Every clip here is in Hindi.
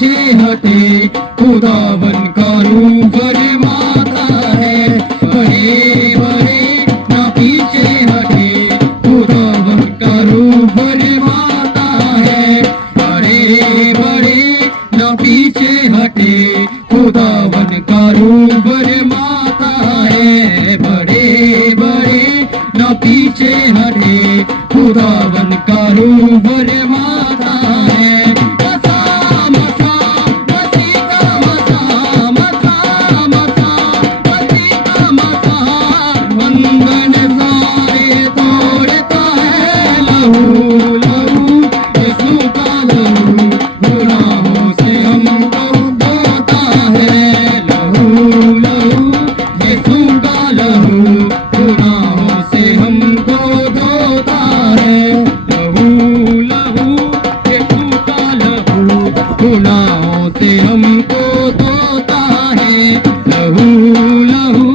पीछे हटे, खुदावन का रूप फरमाता है। बड़े बड़े ना पीछे हटे, खुदावन का रूप फरमाता है। बड़े बड़े ना पीछे हटे, खुदावन का रूप फरमाता है। बड़े बड़े ना पीछे हटे, खुदावन का रूप फरमाता है। मसा मसा मसी का मसा, मसा मसा मसी का मसा, बंधन सारे तोड़ता है। लहू लहू यीशु का लहू, गुनाहों से हमको धोता है। लहू लहू यीशु का लहू, गुनाहों से हमको धोता है। लहू लहू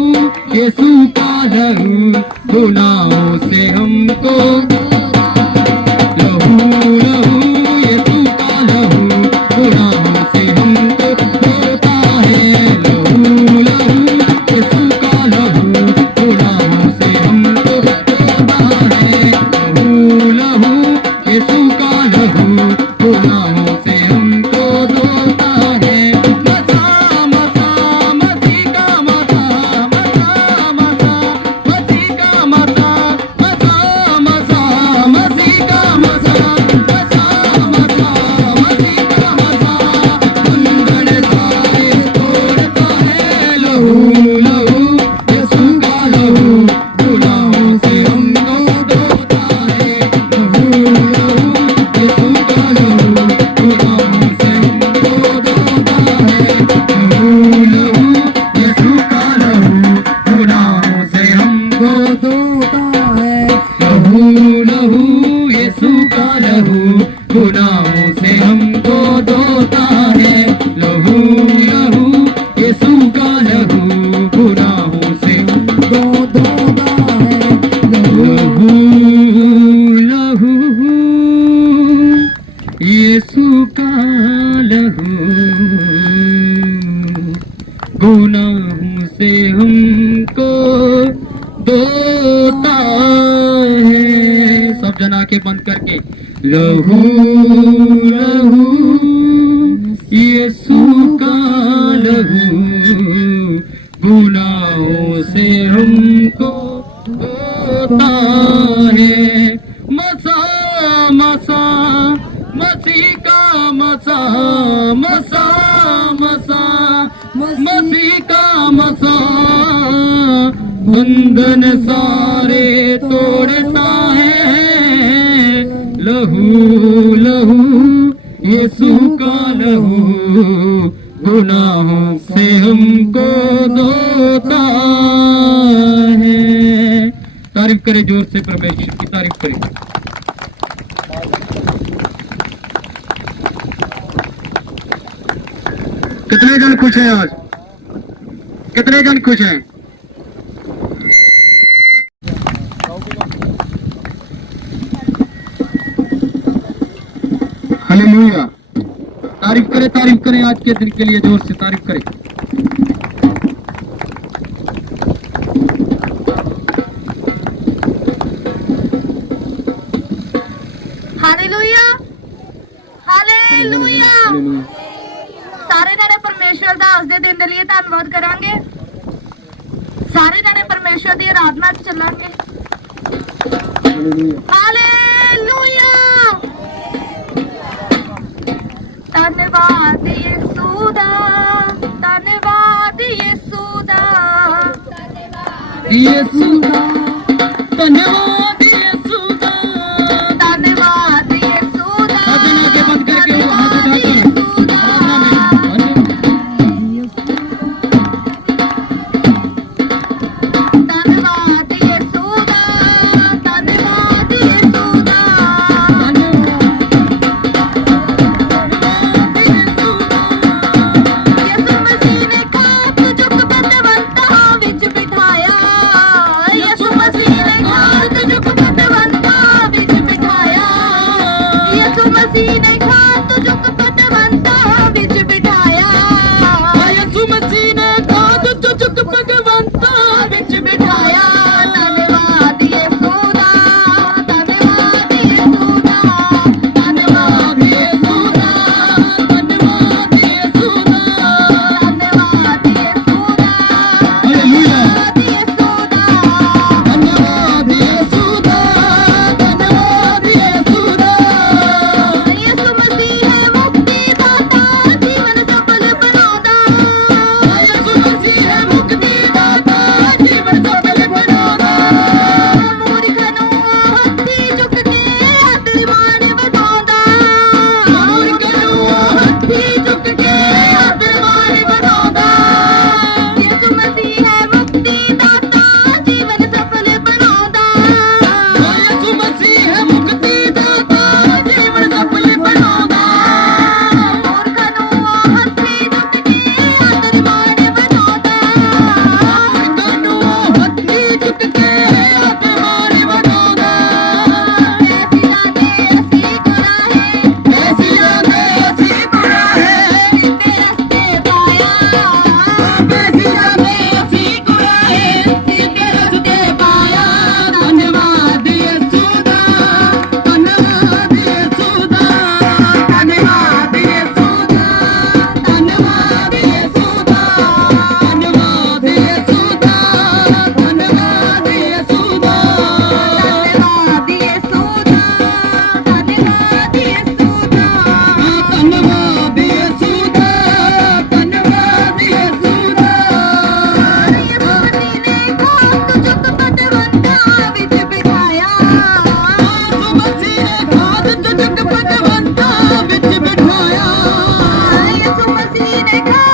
यीशु का लहू, गुनाहों से हमको धोता है। लहू लहू यीशु का लहू, गुनाहों से हमको लहू लहू यीशु का लहू, गुनाहों से हमको धोता है। लहू लहू यीशु का लहू, गुनाहों से हमको धोता है। लहू लहू यीशु का लहू, गुनाहों से हमको धोता है। मसा मसा मसी का मसा, मसा मसा मसी का मसा, मसा मसा मसी का मसा, मसा मसा मसी का मसा, बंधन सारे तोड़ता है। लहू लहू यीशु का लहू, गुनाहों से हमको धोता है। लहू लहू यीशु का लहू, गुनाहों से हमको धोता है। लहू लहू यीशु का लहू, गुनाहों से हमको धोता है। लहू लहू यीशु का लहू, गुनाहों से हमको धोता है। लहू लहू यीशु का लहू, गुनाहों से हमको धोता है। लहू लहू यीशु का लहू, गुनाहों से हमको धोता है। सब जना के बंद करके लहू लहू यीशु का लहू, गुनाहों से हमको धोता है। मसा मसा मसी का मसा, मसा मसा मसी का मसा, बंधन सारे तोड़ता है। लहू लहू यीशु का लहू, गुनाहों से हमको धोता है। तारीफ करे जोर से, परमेश्वर की तारीफ करें। कितने जन खुश हैं आज? कितने जन खुश हैं? हालेलुया। तारीफ करें आज के दिन के लिए, जोर से तारीफ करें। ਹਾਲੇਲੂਇਆ ਹਾਲੇਲੂਇਆ ਸਾਰੇ ਜਣੇ ਪਰਮੇਸ਼ਵਰ ਦਾ ਅੱਜ ਦੇ ਦਿਨ ਦੇ ਲਈ ਧੰਨਵਾਦ ਕਰਾਂਗੇ। ਸਾਰੇ ਜਣੇ ਪਰਮੇਸ਼ਵਰ ਦੀ ਆਰਾਧਨਾ 'ਚ ਚੱਲਾਂਗੇ। ਹਾਲੇਲੂਇਆ ਧੰਨਵਾਦ ਯਿਸੂ ਦਾ, ਧੰਨਵਾਦ ਯਿਸੂ ਦਾ, यीशु का धन्यवाद, यीशु का ਧੰਨਵਾਦ ਯਿਸੂ ਦਾ, साधना के बंद करके वो हाथ ਧੰਨਵਾਦ उठाकर ਯਿਸੂ ਦਾ। ਧੰਨਵਾਦ ਯਿਸੂ ਦਾ, ਧੰਨਵਾਦ ਯਿਸੂ ਦਾ, ਯਿਸੂ ਮਸੀਹ ਨੇ ਖਾਤ ਚੁੱਕ ਬੰਦਵੰਤਾਂ ਵਿੱਚ ਬਿਠਾਇਆ। ਯਿਸੂ ਮਸੀਹ ਨੇ ਖਾਤ ਚੁੱਕ धन्यवाद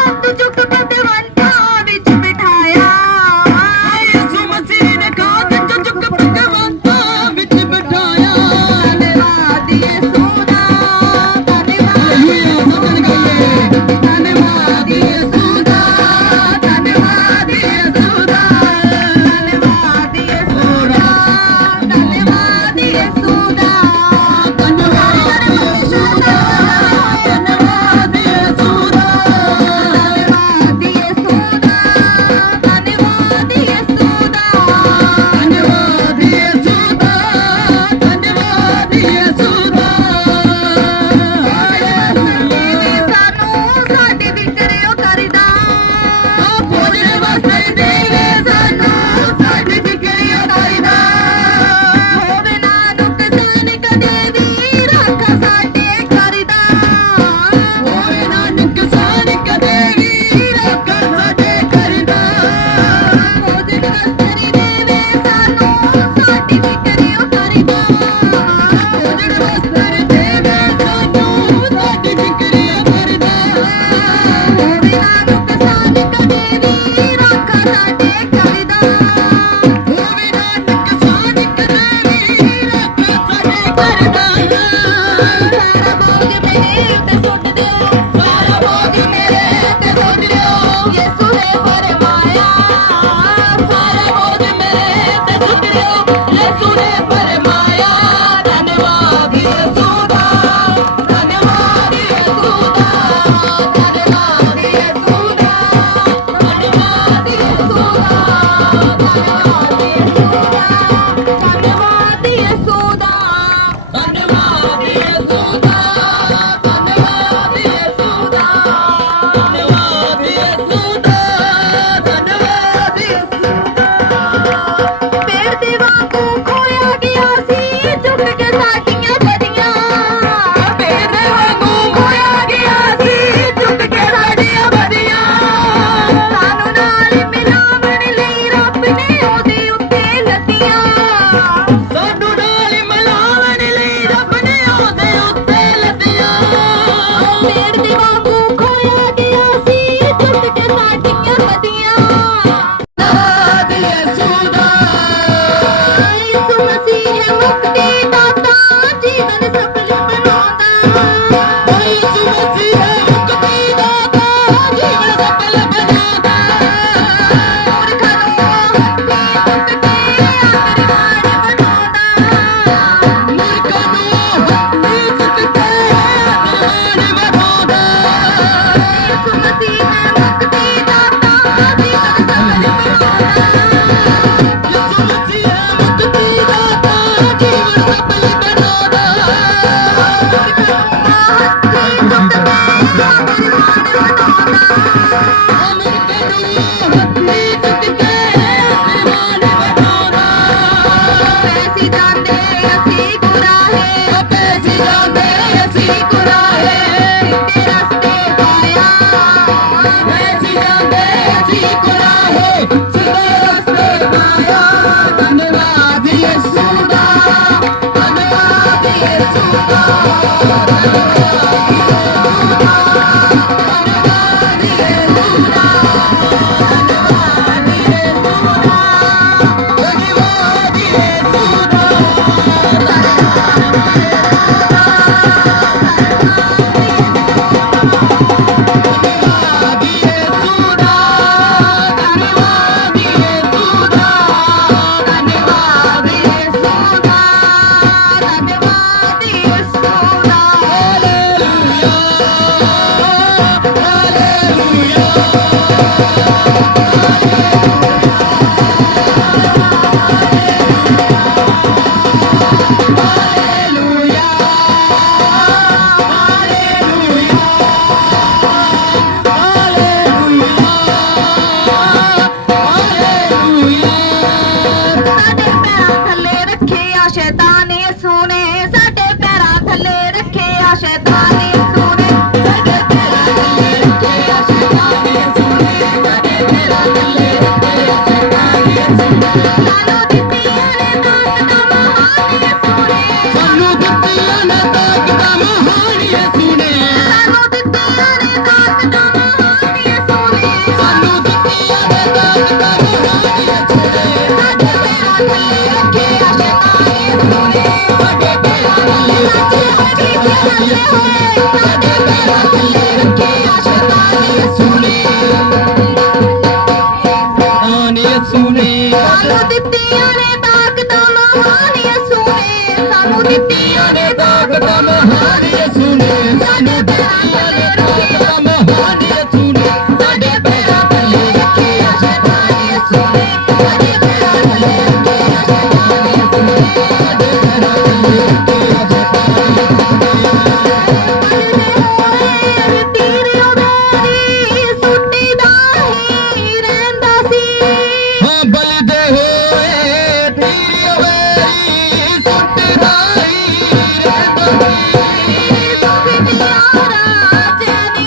ਦਿੱਤੀਆਂ ਨੇ ਤਾਕਤਾਂ ਮਹਾਨ ਯਿਸੂ ਨੇ ਸਾਨੂੰ ਦਿੱਤੀਆਂ ਨੇ ਤਾਕਤਾਂ ਮਹਾਨ ਯਿਸੂ ਨੇ ਸਾਨੂੰ ਦਿੱਤੀਆਂ ਨੇ ਤਾਕਤਾਂ ਮਹਾਨ ਯਿਸੂ ਨੇ ਸਾਡੇ ਪੈਰਾਂ ਥੱਲੇ ਰੱਖਿਆ ਸ਼ੈਤਾਨ ਯਿਸੂ ਨੇ ਸਾਡੇ ਪੈਰਾਂ ਥੱਲੇ ਰੱਖਿਆ ਸ਼ੈਤਾਨ ਯਿਸੂ ਨੇ ਸਾਡੇ ਪੈਰਾਂ ਥੱਲੇ ਰੱਖਿਆ ਸ਼ੈਤਾਨ ਯਿਸੂ ਨੇ ਤੀਰ ਉਹਦੇ ਸੁੱਟੀ ਦਾ ਹੀ ਰਹਿੰਦਾ ਸੀ ਹਾਂ ਬਲਦੇ ਹੋਏ ਤੀਰ ਵੇਰੀ ਸੁੱਟਦਾ ਹੀ ਰਹਿੰਦਾ ਸੀ ਦੁੱਖ ਦਿਆਰਾ ਜੈਨੀ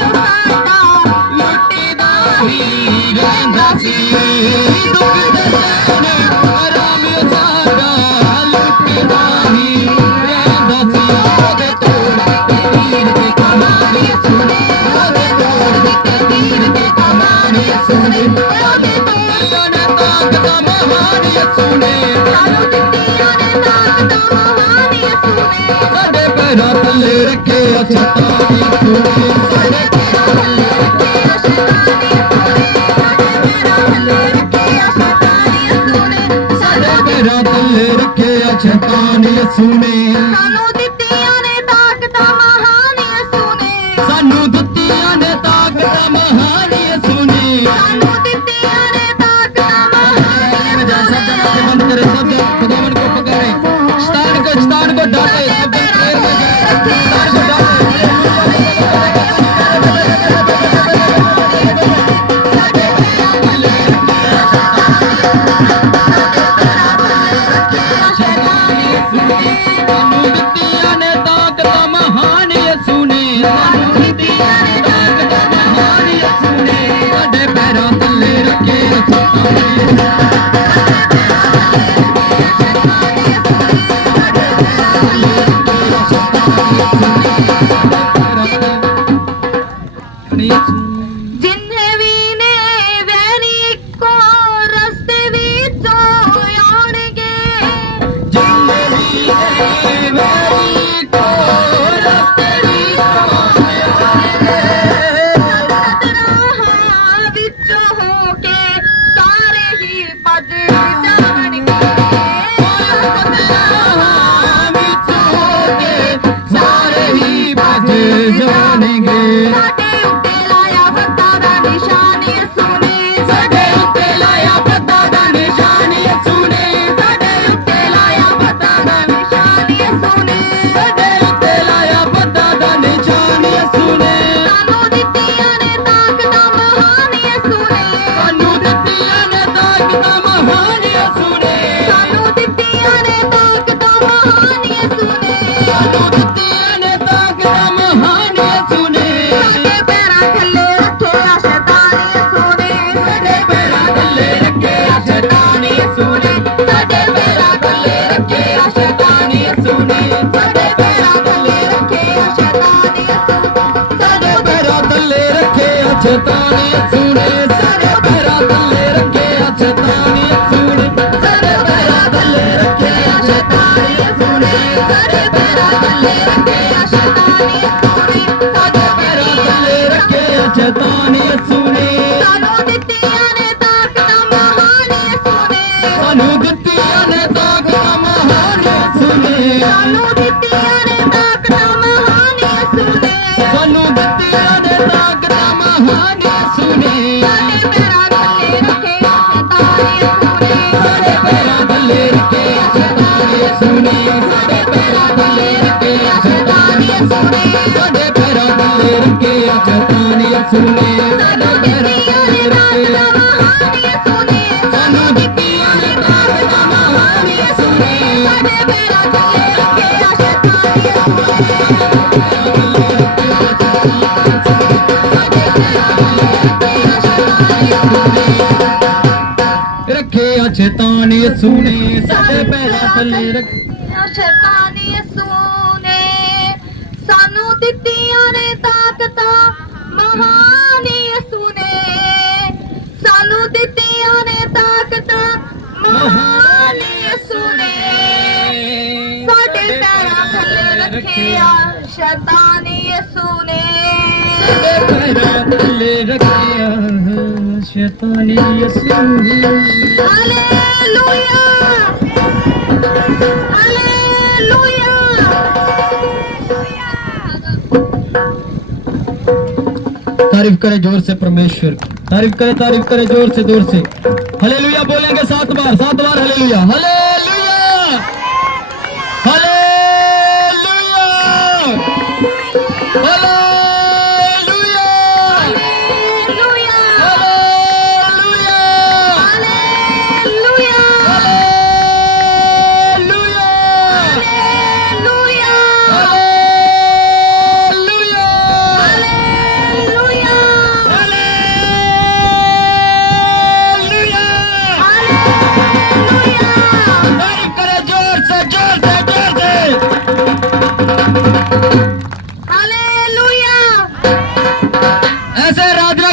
ਸਾਡਾ ਲੁੱਟਦਾ ਹੀ ਰਹਿੰਦਾ ਸੀ ਉਹਦੇ ਤੋੜ ਦਿੱਤੇ ਤੀਰ ਦੇ ਕਮਾਨ ਯਿਸੂ ਨੇ ਉਹਦੇ ਤੋੜ ਦਿੱਤੇ ਤੀਰ ਦੇ ਕਮਾਨ ਯਿਸੂ ਨੇ ਉਹਦੇ ਤੋੜ ਨੇ ਤਾਕਤਾਂ ਮਹਾਨ ਯਿਸੂ ਨੇ ਸਾਨੂੰ ਦਿੱਤੀਆਂ ਨੇ ਤਾਕਤਾਂ ਮਹਾਨ ਯਿਸੂ ਨੇ ਸਾਡੇ ਪੈਰਾਂ ਥੱਲੇ ਰੱਖਿਆ ਸ਼ੈਤਾਨ ਯਿਸੂ ਨੇ ਸਾਡੇ ਪੈਰਾਂ ਥੱਲੇ ਰੱਖਿਆ ਸ਼ੈਤਾਨ ਯਿਸੂ ਨੇ ਸਾਡੇ ਪੈਰਾਂ ਥੱਲੇ ਰੱਖਿਆ ਸ਼ੈਤਾਨ ਯਿਸੂ ਨੇ ਸਾਨੂੰ ਦਿੱਤੀਆਂ ਨੇ ਤਾਕਤਾਂ ਮਹਾਨ ਯਿਸੂ ਨੇ ਸਾਨੂੰ ਦਿੱਤੀਆਂ ਨੇ ਤਾਕਤਾਂ ਮਹਾਨ ਯਿਸੂ ਨੇ ਸਾਨੂੰ ਦਿੱਤੀਆਂ ਨੇ ਤਾਕਤਾਂ ਮਹਾਨ बंद करे सब खुदावन को पकड़े शैतान को डांटे सब पैर में शैतान को ਦਿੱਤੀਆਂ ਨੇ ਤਾਕਤਾਂ ਮਹਾਨ ਯਿਸੂ ਨੇ ਸਾਨੂੰ ਦਿੱਤੀਆਂ ਨੇ ਤਾਕਤਾਂ ਮਹਾਨ ਯਿਸੂ ਨੇ ਸਾਡੇ ਪੈਰਾਂ ਥੱਲੇ ਰੱਖੇ ਸ਼ੈਤਾਨ ਯਿਸੂ ਜਿੰਨੇ ਵੀ ਨੇ ਵੈਰੀ ਇੱਕੋ ਰਸਤੇ ਵਿੱਚੋਂ ਆਉਣਗੇ ਜਿੰਨੇ ਵੀ ਨੇ ਵੈਰੀ ਕੋ ਰਸਤੇ ਵਿੱਚੋਂ ਆਉਣਗੇ ਰਾਹਾਂ ਵਿੱਚੋਂ ਹੋ ਕੇ ਸਾਰੇ ਹੀ ਭੱਜ ਜਾਣਗੇ ਰਾਹਾਂ ਵਿੱਚ ਹੋ ਕੇ ਸਾਰੇ ਹੀ ਭੱਜ ਜਾਣਗੇ ਸਾਡੇ ਉੱਤੇ ਲਾਇਆ ਬੱਤਾ ਦਾ ਨਿਸ਼ਾਨ ਯਿਸੂ ਨੇ ਸਾਡੇ ਉੱਤੇ ਲਾਇਆ ਬੱਤਾ ਦਾ ਨਿਸ਼ਾਨ ਯਿਸੂ ਨੇ ਸਾਡੇ ਉੱਤੇ ਲਾਇਆ ਬੱਤਾ ਦਾ ਨਿਸ਼ਾਨ ਯਿਸੂ ਨੇ ਸਾਡੇ ਉੱਤੇ ਲਾਇਆ ਬੱਤਾ ਦਾ ਨਿਸ਼ਾਨ ਯਿਸੂ ਨੇ ਸਾਨੂੰ ਦਿੱਤੀਆਂ ਨੇ ਤਾਕਤਾਂ ਮਹਾਨ ਯਿਸੂ ਨੇ ਸਾਨੂੰ ਦਿੱਤੀਆਂ ਨੇ ਤਾਕਤਾਂ ਮਹਾਨ ਯਿਸੂ ਨੇ ਸਾਨੂੰ ਦਿੱਤੀਆਂ ਨੇ ਤਾਕਤਾਂ ਮਹਾਨ ਯਿਸੂ ਨੇ ਸਾਨੂੰ ਦਿੱਤੀਆਂ ਨੇ ਤਾਕਤਾਂ ਮਹਾਨ ਯਿਸੂ ਨੇ ਸਾਡੇ ਪੈਰਾਂ ਥੱਲੇ ਰੱਖਿਆ ਸ਼ੈਤਾਨ ਯਿਸੂ ਨੇ ਸਾਡੇ ਪੈਰਾਂ ਥੱਲੇ ਰੱਖਿਆ ਸ਼ੈਤਾਨ ਯਿਸੂ ਨੇ ਸਾਡੇ ਪੈਰਾਂ ਥੱਲੇ ਰੱਖਿਆ ਸ਼ੈਤਾਨ ਯਿਸੂ ਨੇ ਸਾਡੇ ਪੈਰਾਂ ਥੱਲੇ ਰੱਖਿਆ ਸ਼ੈਤਾਨ ਯਿਸੂ ਸਾਡੇ ਪੈਰਾਂ ਥੱਲੇ ਰੱਖਿਆ ਸ਼ੈਤਾਨ ਯਿਸੂ ਨੇ ਸਾਡੇ ਪੈਰਾਂ ਥੱਲੇ ਰੱਖਿਆ ਸ਼ੈਤਾਨ ਯਿਸੂ ਨੇ ਸਾਡੇ ਪੈਰਾਂ ਥੱਲੇ ਰੱਖਿਆ ਸ਼ੈਤਾਨ ਯਿਸੂ ਨੇ ਸਾਡੇ ਪੈਰਾਂ ਥੱਲੇ ਰੱਖਿਆ ਸ਼ੈਤਾਨ ਯਿਸੂ ਨੇ ਸਾਡੇ ਪੈਰਾਂ ਥੱਲੇ ਰੱਖਿਆ ਸ਼ੈਤਾਨ ਯਿਸੂ ਨੇ ਸਾਨੂੰ ਦਿੱਤੀਆਂ ਨੇ ਤਾਕਤਾਂ ਮਹਾਨ ਯਿਸੂ ਨੇ ਸਾਨੂੰ ਦਿੱਤੀਆਂ ਨੇ ਤਾਕਤਾਂ ਮਹਾਨ ਯਿਸੂ ਨੇ ਸਾਨੂੰ ਦਿੱਤੀਆਂ ਨੇ ਤਾਕਤਾਂ ਮਹਾਨ ਯਿਸੂ ਨੇ ਸਾਨੂੰ ਦਿੱਤੀਆਂ ਨੇ ਤਾਕਤਾਂ ਮਹਾਨ ਯਿਸੂ ਨੇ ਸਾਡੇ ਪੈਰਾਂ ਥੱਲੇ ਰੱਖਿਆ ਸ਼ੈਤਾਨ ਯਿਸੂ ਨੇ ਸਾਡੇ ਪੈਰਾਂ ਥੱਲੇ ਰੱਖਿਆ ਸ਼ੈਤਾਨ ਯਿਸੂ ਨੇ ਸਾਡੇ ਪੈਰਾਂ ਥੱਲੇ ਰੱਖਿਆ ਸ਼ੈਤਾਨ ਯਿਸੂ ਨੇ ਸਾਡੇ ਪੈਰਾਂ ਥੱਲੇ ਰੱਖਿਆ ਸ਼ੈਤਾਨ ਯਿਸੂ ਨੇ ਸਾਨੂੰ ਦਿੱਤੀਆਂ ਨੇ ਤਾਕਤਾਂ ਮਹਾਨ ਯਿਸੂ ਨੇ ਸਾਨੂੰ ਦਿੱਤੀਆਂ ਨੇ ਤਾਕਤਾਂ ਮਹਾਨ ਯਿਸੂ ਨੇ ਸਾਡੇ ਪੈਰਾਂ ਥੱਲੇ ਰੱਖਿਆ ਸ਼ੈਤਾਨ ਯਿਸੂ ਨੇ ਰੱਖਿਆ ਸ਼ੈਤਾਨ ਯਿਸੂ ਨੇ ਸਾਡੇ ਪੈਰਾਂ ਥੱਲੇ ਰੱਖਿਆ ਸ਼ੈਤਾਨ ਯਿਸੂ ਨੇ ਸਾਨੂੰ ਦਿੱਤੀਆਂ ਨੇ ਤਾਕਤਾਂ ਮਹਾਨ ਯਿਸੂ ਨੇ ਸਾਨੂੰ ਦਿੱਤੀਆਂ ਨੇ ਤਾਕਤਾਂ ਮਹਾਨ ਯਿਸੂ ਨੇ ਸਾਡੇ ਪੈਰਾਂ ਥੱਲੇ ਰੱਖਿਆ ਸ਼ੈਤਾਨ ਯਿਸੂ ਨੇ ਸਾਡੇ ਪੈਰਾਂ ਥੱਲੇ ਰੱਖਿਆ ਸ਼ੈਤਾਨ ਯਿਸੂ ਨੇ ਹਾਲੇਲੂਇਆ तारीफ करे जोर से परमेश्वर की। तारीफ करे जोर से हालेलुया बोलेंगे 7 बार hallelujah hallelujah hallelujah hallelujah hallelujah hallelujah hallelujah hallelujah hallelujah hallelujah hallelujah hallelujah hallelujah तारीफ करे जोर से हालेलुया ऐसे आराधना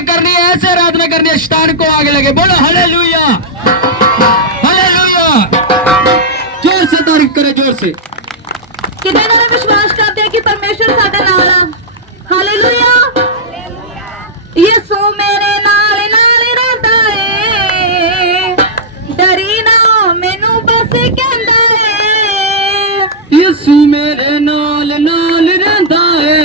करनी है शैतान को आगे लगे बोलो हालेलुया हालेलुया जोर से तारीफ करे जोर से कितने जने विश्वास करते हैं कि परमेश्वर साडे नाल है हालेलुया यीशु मेरे नाल नाल रहंदा है डरी ना मैनू बस कहंदा है यीशु मेरे नाल नाल रहंदा है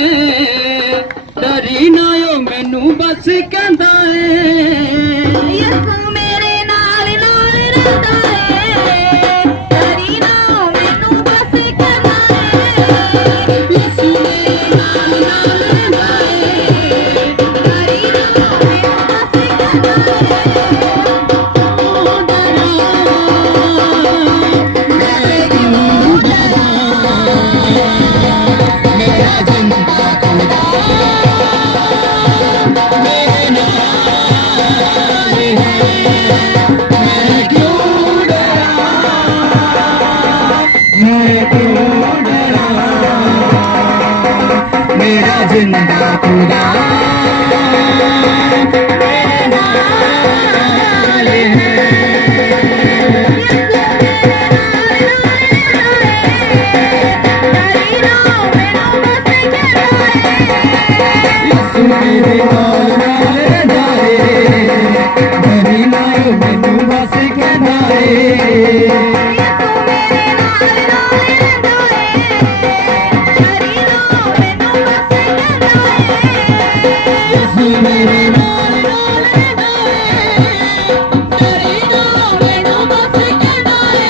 डरी ना ओ मैनू बस कहंदा है यीशु मेरे नाल नाल रहंदा है डरी ना मैनू बस कहंदा है यीशु मेरे नाल नाल रहंदा है डरी ना मैनू बस कहंदा है मेरा जिंदा खुदा मेरे नाल है मैं क्यों डरा मेरा जिंदा खुदा मेरे नाल है यीशु मेरे नाल नाल रहंदा है डरी ना ओ मैनू बस कहंदा है यीशु मेरे नाल नाल रहंदा है डरी ना मैनू बस कहंदा है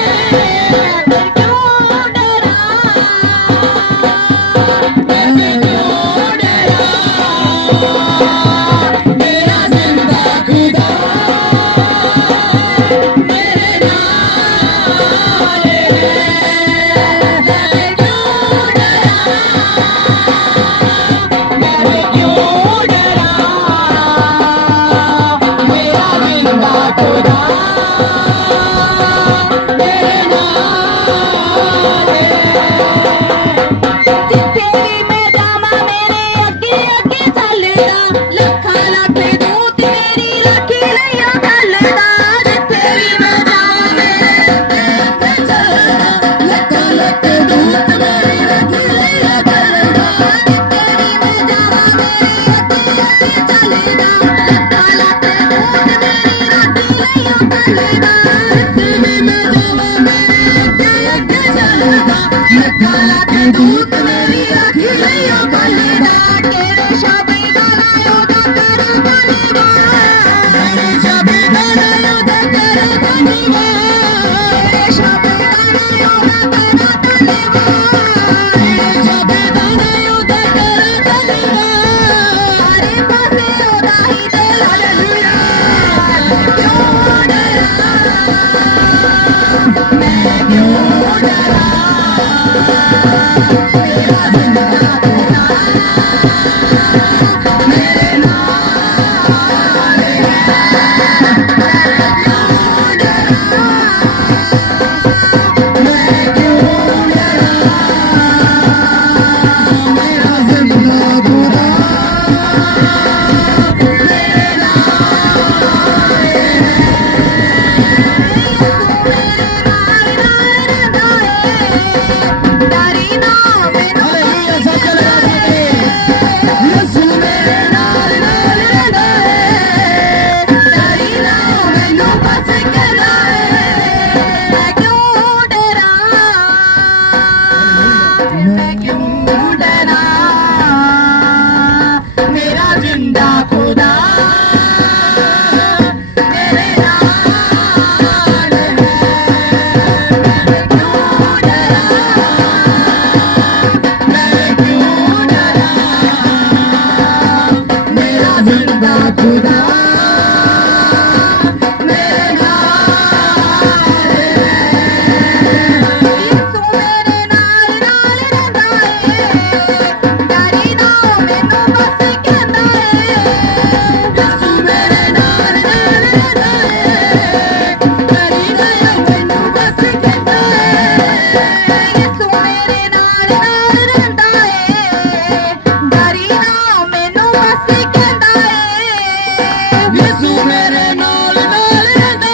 मैं क्यों डरा मेरा जिंदा खुदा मेरे नाल है मैं क्यों डरा मैं क्यों डरा मेरा जिंदा खुदा मेरे नाल है तेरी मैं जामा मेरे अगे अगे चलदा लखा लख दूत मेरी राखी लइया चलदा तेरी मैं जामा मेरे अगे अगे चलदा लखा लख दूत मेरी राखी लइया चलदा तेरी मैं जामा मेरे अगे अगे चलदा लखा लख दूत मेरी राखी लइया चलदा तेरी मैं जामा मेरे अगे अगे चलदा लखा लख दूत मेरी राखी लइया चलदा तेरे शाबे गाना ओदा कर बनीवा तेरे शाबे गाना ओदा कर बनीवा तेरे शाबे गाना ओदा कर बनीवा तेरे शाबे गाना ओदा कर बनीवा हरे पासे ओदा ही खुदा मेरे नाल ਯਿਸੂ ਮੇਰੇ ਨਾਲ ਨਾਲ ਰਹਿੰਦਾ ਏ ਡਰੀ ਨਾ ਮੈਨੂੰ ਬਸ ਕਹਿੰਦਾ ਏ ਯਿਸੂ ਮੇਰੇ ਨਾਲ ਨਾਲ ਰਹਿੰਦਾ ਏ ਡਰੀ ਨਾ ਮੈਨੂੰ ਬਸ ਕਹਿੰਦਾ ਏ ਯਿਸੂ ਮੇਰੇ ਨਾਲ ਨਾਲ ਰਹਿੰਦਾ ਏ ਡਰੀ ਨਾ ਮੈਨੂੰ ਬਸ ਕਹਿੰਦਾ ਏ ਯਿਸੂ ਮੇਰੇ ਨਾਲ ਨਾਲ ਰਹਿੰਦਾ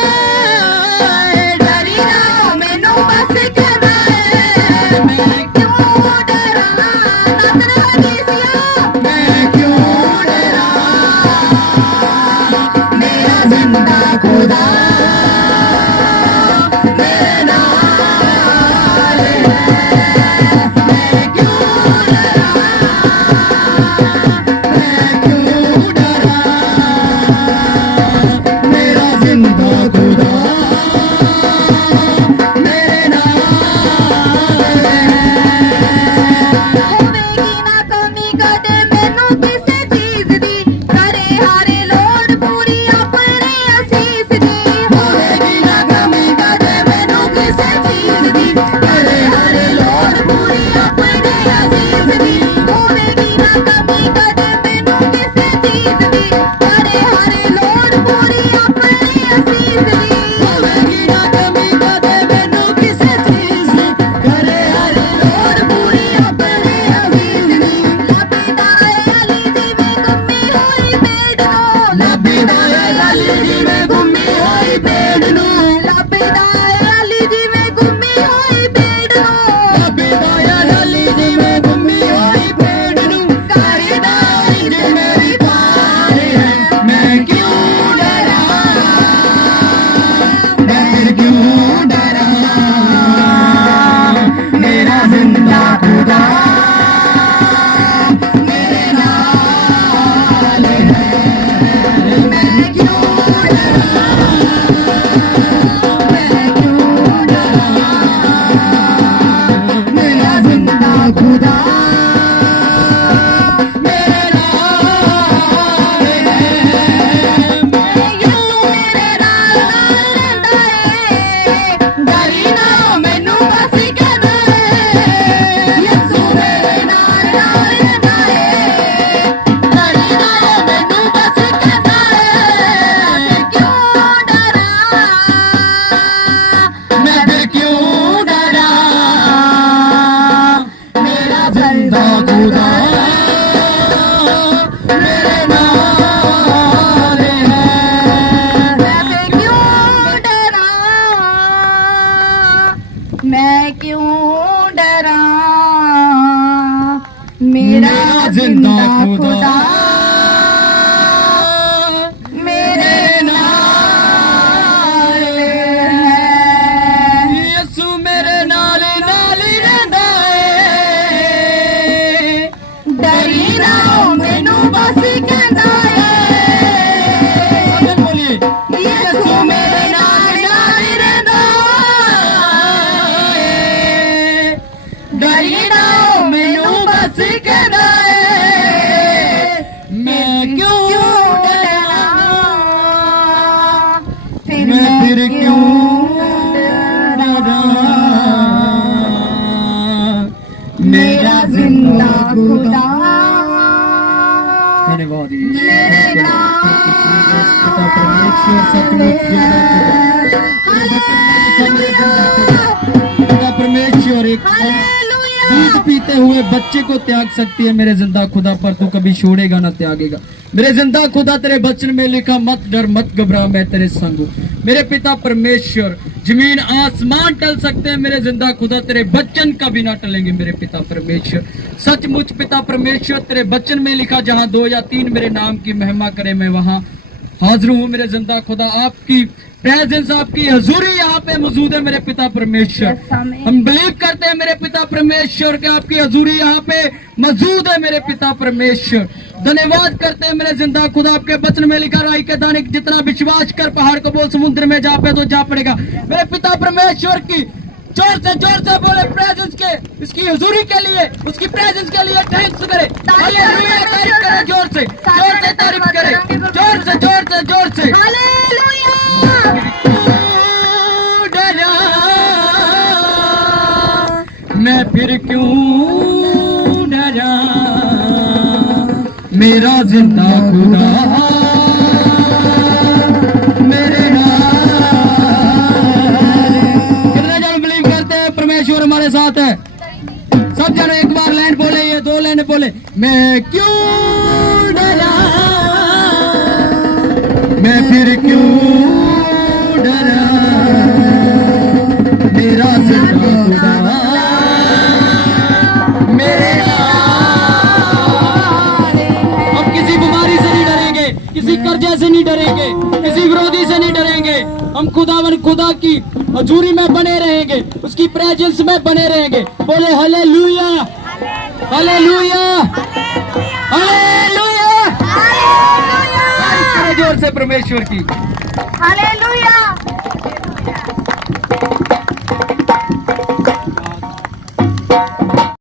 ਏ ਡਰੀ ਨਾ ਮੈਨੂੰ ਬਸ ਕਹਿੰਦਾ ਏ ਮੈਂ ਕਿਉਂ ਡਰਾਂ ਨਜ਼ਰ ਹਦੀਸੀਆਂ ਮੈਂ ਕਿਉਂ ਡਰਾਂ ਮੇਰਾ ਜ਼ਿੰਦਾ ਖੁਦਾ ਮੇਰੇ ਨਾਲ ਹੈ ਮੈਂ ਕਿਉਂ ਡਰਾਂ ਮੇਰਾ ਜ਼ਿੰਦਾ ਖੁਦਾ ਮੇਰੇ ਨਾਲ ਹੈ ਹੋਵੇਗੀ ਨਾ ਕਮੀ ਕਦੇ ਮੈਨੂੰ ਕਿਸੇ ਚੀਜ਼ ਦੀ ਕਰੇ ਹਾਰੇ ਲੋੜ ਪੂਰੀ ਆਪਣੇ ਅਸੀਸ ਦੀ ਹੋਵੇਗੀ ਨਾ ਕਮੀ ਕਦੇ ਮੈਨੂੰ ਕਿਸੇ ਚੀਜ਼ ਦੀ ਕਰੇ ਹਰ ਲੋੜ ਪੂਰੀ ਆਪਣੇ ਅਜ਼ੀਜ਼ ਦੀ ਹੋਵੇਗੀ ਨਾ ਕਮੀ ਕਦੇ ਮੈਨੂੰ ਕਿਸੇ ਚੀਜ਼ ਦੀ ਕਰੇ ਹਾਰੇ ਲੋੜ ਪੂਰੀ ਆਪਣੇ ਅਸੀਸ ਦੀ ਹੋਵੇਗੀ ਨਾ ਕਮੀ ਕਦੇ ਮੈਨੂੰ ਕਿਸੇ ਚੀਜ਼ ਦੀ ਕਰੇ ਹਰ ਲੋੜ ਪੂਰੀ ਆਪਣੇ ਅਜ਼ੀਜ਼ ਦੀ ਲੱਭਦਾ ਏ ਅਲੀ ਜਿਵੇਂ ਗੁੰਮੀ ਹੋਈ ਭੇਡ ਨੂੰ ਲੱਭਦਾ ਏ ਅਲੀ ਜਿਵੇਂ ਗੁੰਮੀ ਹੋਈ ਭੇਡ ਨੂੰ ਲੱਭਦਾ ਏ ਅਲੀ ਜਿਵੇਂ ਗੁੰਮੀ ਹੋਈ ਭੇਡ ਨੂੰ ਲੱਭਦਾ ਏ ਅਲੀ ਜਿਵੇਂ ਗੁੰਮੀ ਹੋਈ ਭੇਡ ਨੂੰ ਕਰਦਾ ਇੰਜ ਮੇਰੀ ਪਾਰ ਹੈ ਮੈਂ ਕਿਉਂ ਡਰਾਂ ਮੈਂ ਫਿਰ ਕਿਉਂ ਡਰਾਂ ਮੇਰਾ ਜ਼ਿੰਦਾ ਖੁਦਾ ਮੇਰੇ ਨਾਲ ਹੈ ਮੈਂ ਕਿਉਂ ਡਰਾਂ ਮੈਂ ਕਿਉਂ ਡਰਾਂ ਮੇਰਾ ਜ਼ਿੰਦਾ ਖੁਦਾ ਮੇਰੇ ਨਾਲ ਹੈ ਯਿਸੂ ਮੇਰੇ ਨਾਲ ਰਹਿੰਦਾ ਏ ਡਰੀ ਨਾ ਮੈਨੂੰ ਬਸ ਕਹਿੰਦਾ ਏ ਯਿਸੂ ਮੇਰੇ ਨਾਲ ਨਾਲ ਰਹਿੰਦਾ ਏ ਡਰੀ ਨਾ ਮੈਨੂੰ ਬਸ ਕਹਿੰਦਾ ਏ ਕਿਉਂ ਡਰਾਂ ਮੈਂ ਫਿਰ ਕਿਉਂ ਡਰਾਂ ਮੇਰਾ ਜ਼ਿੰਦਾ ਖੁਦਾ ਮੇਰੇ ਨਾਲ ਹੈ ਮੈਂ ਕਿਉਂ ਡਰਾਂ ਮੈਂ ਕਿਉਂ ਡਰਾਂ ਮੇਰਾ ਜ਼ਿੰਦਾ ਖੁਦਾ ਮੇਰੇ ਨਾਲ ਹੈ ਯਿਸੂ ਮੇਰੇ ਨਾਲ ਨਾਲ ਹੀ ਰਹਿੰਦਾ ਏ ਡਰੀ ਨਾ ਮੈਨੂੰ ਬਸ ਕਹਿੰਦਾ ਏ ਬੋਲੀਏ ਯਿਸੂ ਮੇਰੇ ਨਾਲ ਨਾਲ ਰਹਿੰਦਾ ਏ ਡਰੀ ਨਾ ਮੈਨੂੰ ਬਸ ਕਹਿੰਦਾ ਏ ਮੈਂ ਕਿਉਂ ਡਰਾਂ ਮੈਂ ਫਿਰ ਕਿਉਂ ਡਰਾਂ ਮੇਰਾ ਜ਼ਿੰਦਾ ਖੁਦਾ ਧੰਨਵਾਦ ਜੀ ਮੇਰੇ ਨਾਲ ਪਿਤਾ ਪਰਮੇਸ਼ਰ ਸਤਿਗੁਰੂ पिता परमेश्वर एक दूध पीते हुए बच्चे को त्याग सकती है मेरे जिंदा खुदा, पर तू कभी छोड़ेगा ना त्यागेगा। मेरे जिंदा खुदा तेरे वचन में लिखा मत डर मत घबरा मैं तेरे संग हूँ। मेरे पिता परमेश्वर जमीन आसमान टल सकते हैं, मेरे जिंदा खुदा तेरे वचन कभी ना टलेंगे। मेरे पिता परमेश्वर सचमुच पिता परमेश्वर तेरे वचन में लिखा जहाँ 2 या 3 मेरे नाम की महिमा करे मैं वहाँ हाजिर हूँ। मेरे जिंदा खुदा आपकी प्रेजेंस आपकी हजूरी यहाँ पे मौजूद है मेरे पिता परमेश्वर। हम बिलीव करते हैं मेरे पिता परमेश्वर कि आपकी हजूरी यहाँ पे मौजूद है मेरे पिता परमेश्वर। धन्यवाद करते हैं मेरे जिंदा खुदा, आपके वचन में लिखा राई के दाने जितना विश्वास कर पहाड़ को बोल समुद्र में जा पे तो जा पड़ेगा। मेरे पिता परमेश्वर की जोर से बोले प्रेजेंस के, इसकी हजूरी के लिए, उसकी प्रेजेंस के लिए थैंक्स करे। तारीफ करे, जोर से तारीफ करे, जोर जोर से। हालेलुया डरा मैं फिर क्यों डरा, मेरा जिंदा खुदा मेरे नाल। कितने जन बिलीव करते हैं परमेश्वर हमारे साथ है? सब जन एक बार लाइन बोले, ये 2 लाइन बोले। मैं क्यों डरा, मैं फिर क्यों डरा, मेरा जिंदा खुदा मेरे नाल। हम किसी बीमारी से नहीं डरेंगे, किसी कर्जे से नहीं डरेंगे, किसी विरोधी से नहीं डरेंगे। हम खुदा की हजूरी में बने रहेंगे, उसकी प्रेजेंस में बने रहेंगे। बोले हालेलुया हालेलुया हालेलुया। तारीफ जोर से परमेश्वर की। हालेलुया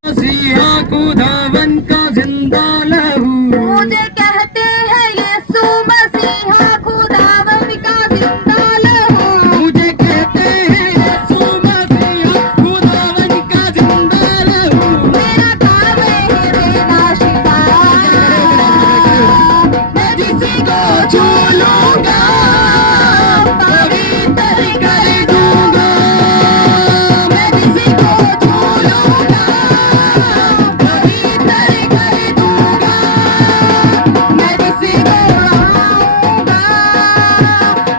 मसीहा खुदावन का जिंदा लहू, मुझे कहते हैं यीशु मसीहा खुदावन का जिंदा लहू। मुझे कहते हैं यीशु मसीहा खुदावन का जिंदा लहू। मेरा काम है देना शिफा, मैं जिसी को छू लूंगा पवित्र कर दूंगा। मैं जिसी को छू लूंगा पवित्र कर दूंगा। मैं जिसी को आऊंगा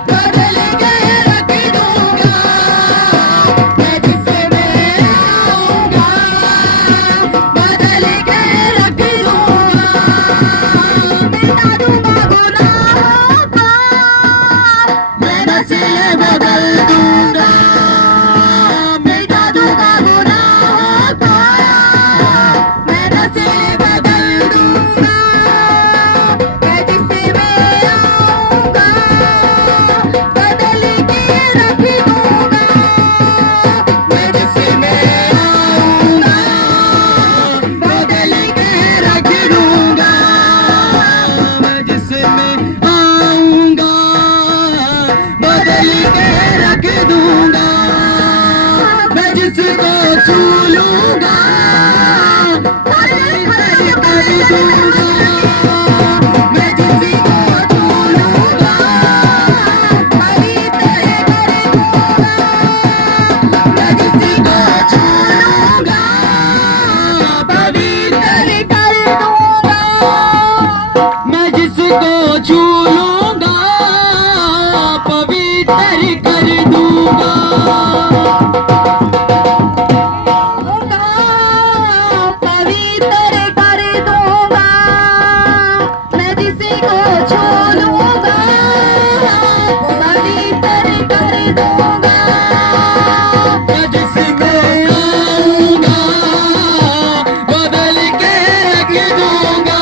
बदल के रख दूंगा। मैं जिसे मैं आऊंगा बदल के रख दूंगा। मिटा दूंगा गुनाहों को, मैं नस्ल बदल दूंगा। मिटा दूंगा गुनाहों को, मैं नस्ल बदल दूंगा। मैं जिसे मैं आऊंगा बदल के रख दूंगा। मैं जिसे मैं आऊंगा बदल के रख दूंगा। मैं जिसे मैं आऊंगा बदल के रख दूंगा। मैं जिसको छू लूंगा पवित्र कर दूंगा। मैं जिसको छू लूंगा पवित्र कर दूंगा। मैं जिसको छू लूंगा पवित्र कर दूंगा। मैं जिसको छू लूंगा पवित्र कर दूंगा। पवित्र कर दूंगा। मैं जिसी को छू लूंगा पवित्र कर दूंगा। मैं जिसमें आऊंगा बदल के रख दूंगा।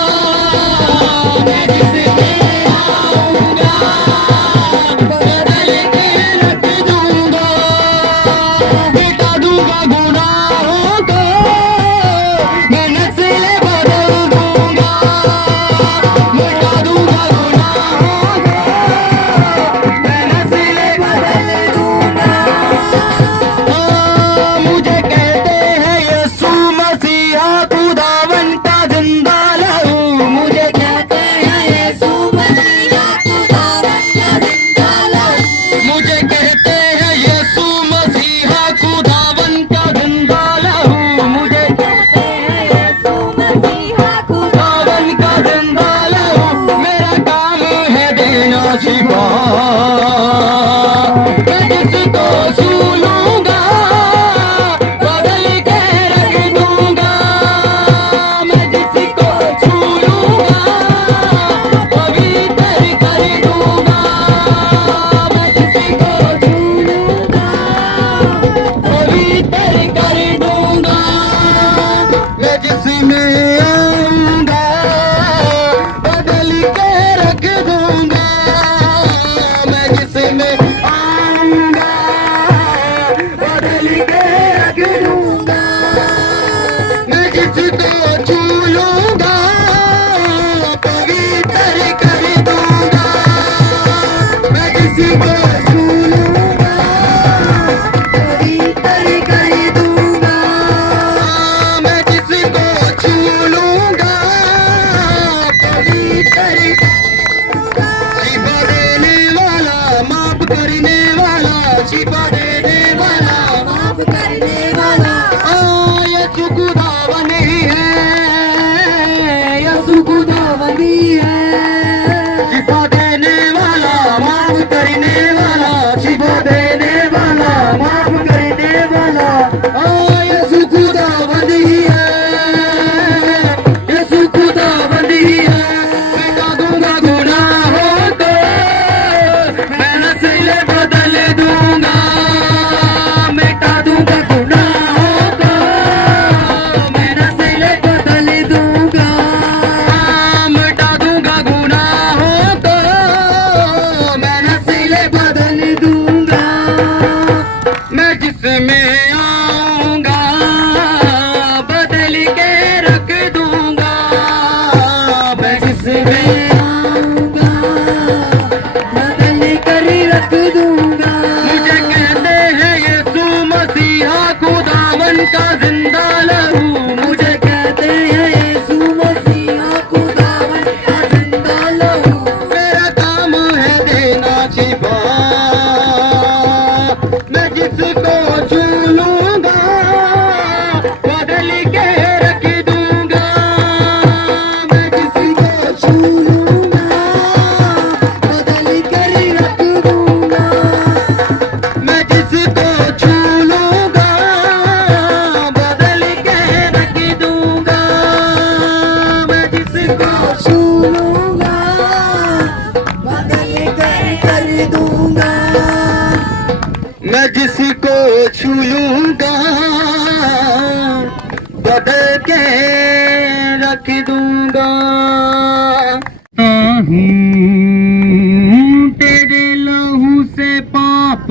मैं जिसमें आऊंगा बदल के रख दूंगा। मिटा दूंगा गुनाहों को, मैं नस्ल बदल दूंगा। मिटा दूंगा गुनाहों को, मैं नस्ल बदल दूंगा। मुझे कहते हैं यीशु मसीहा खुदावन का जिंदा लहू। मुझे कहते हैं यीशु मसीहा खुदावन का जिंदा लहू। मुझे कहते हैं यीशु मसीहा खुदावन का जिंदा लहू। मुझे कहते हैं यीशु मसीहा खुदावन का जिंदा लहू। मेरा काम है देना शिफा। मैं जिसको छू लूंगा बदल के रख दूंगा। मैं जिसको छू लूंगा पवित्र कर दूंगा। मैं जिसको छू लूंगा पवित्र कर दूंगा। मैं जिसमें आऊंगा बदल के रख दूंगा। मैं जिसमें आऊंगा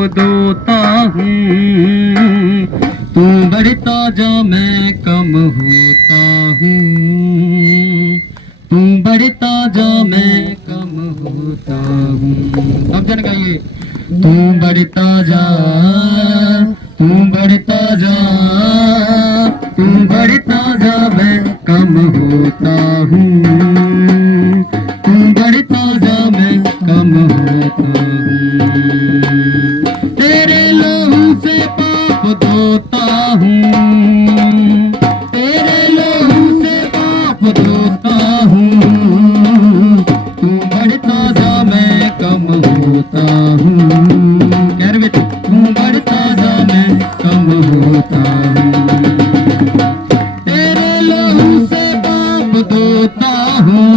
दोता हूँ, तू बढ़ता जा मैं कम होता हूँ, तू बढ़ता जा मैं कम होता हूँ। सब जन गाइए। तू बढ़ता जा, तू बढ़ता जा, तू बढ़ता जा मैं कम होता हूँ, तू बढ़ता जा मैं कम होता हूँ। तेरे लहू से पाप धोता हूँ, तेरे लहू से पाप धोता हूँ, तू बढ़ता जा मैं कम होता हूँ। कह रहे बेटे, तू बढ़ता जा मैं कम होता हूँ। तेरे लहू से पाप धोता हूँ,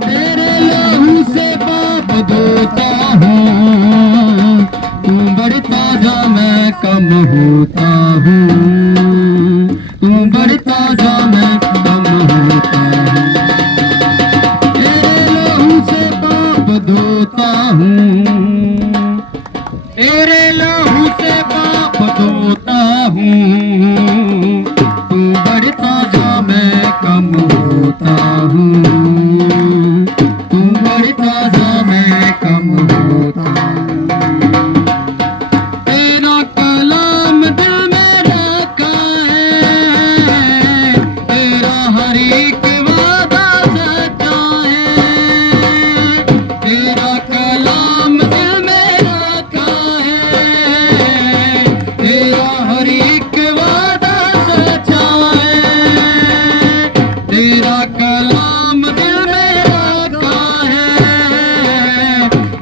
तेरे लहू से पाप धोता हूँ, तू बढ़ता जा मैं कम होता हूँ, तू बढ़ता जा मैं कम होता हूँ। तेरे लहू से पाप धोता हूँ, तेरे लहू से पाप धोता हूँ, तू बढ़ता जा मैं कम होता हूँ, तू बढ़ता जा मैं कम होता हूँ। तेरा कलाम दिल में रखा है, तेरा हर एक वादा सच्चा है, तेरा कलाम दिल में रखा है, तेरा हर एक वादा सच्चा है, तेरा कलाम दिल में रखा है,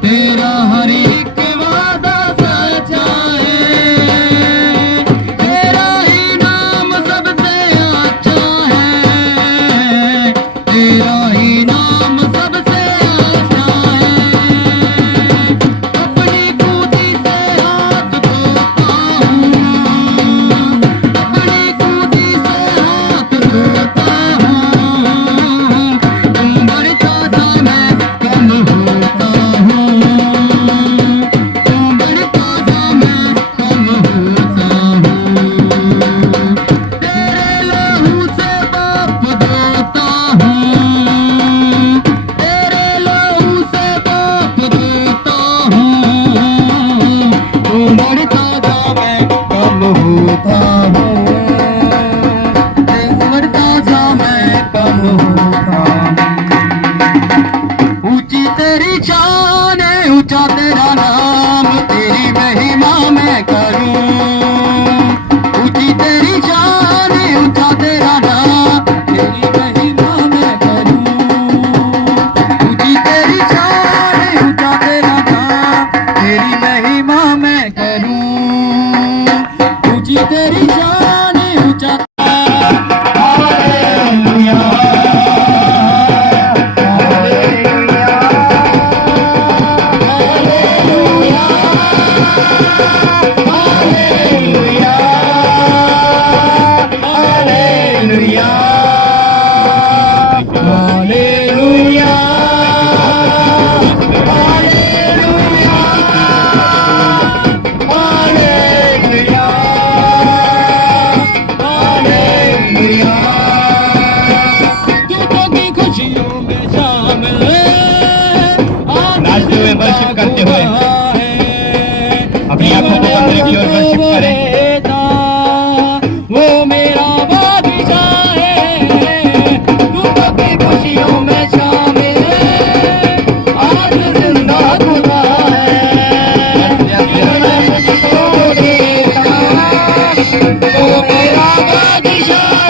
तेरा हर एक वादा सच्चा है, तेरा ही नाम सबसे अच्छा है, तेरा ही नाम सबसे अच्छा है। अपनी कूदी से हाथ धोता हूँ, अपनी कूदी से हाथ धोता हूँ, तू बढ़ता जा मैं कम होता हूँ, तू बढ़ता जा मैं कम होता हूँ। तेरे लहू से पाप धोता हूँ, तेरे लहू से पाप धोता हूँ, तू बढ़ता जा मैं कम होता हूँ, तू बढ़ता जा मैं कम होता हूँ। ऊंची तेरी शान है, ऊंचा तेरा नाम, तेरी महिमा मैं करूं। ऊंची तेरी शान है, ऊंचा तेरा नाम, तेरी महिमा मैं करूं। ऊंची तेरी शान है, ऊंचा तेरा नाम, तेरी महिमा मैं करूं। ऊंची तेरी शान है, ऊंचा हालेलुया, नाचते हुए वर्शिप करते हुए अपनी आंखों को बंद रखिए और वर्शिप करें। वो मेरा बादशाह है, दुखों की खुशियों में शामिल है, आज जिंदा खुदा है। वो मेरा बादशाह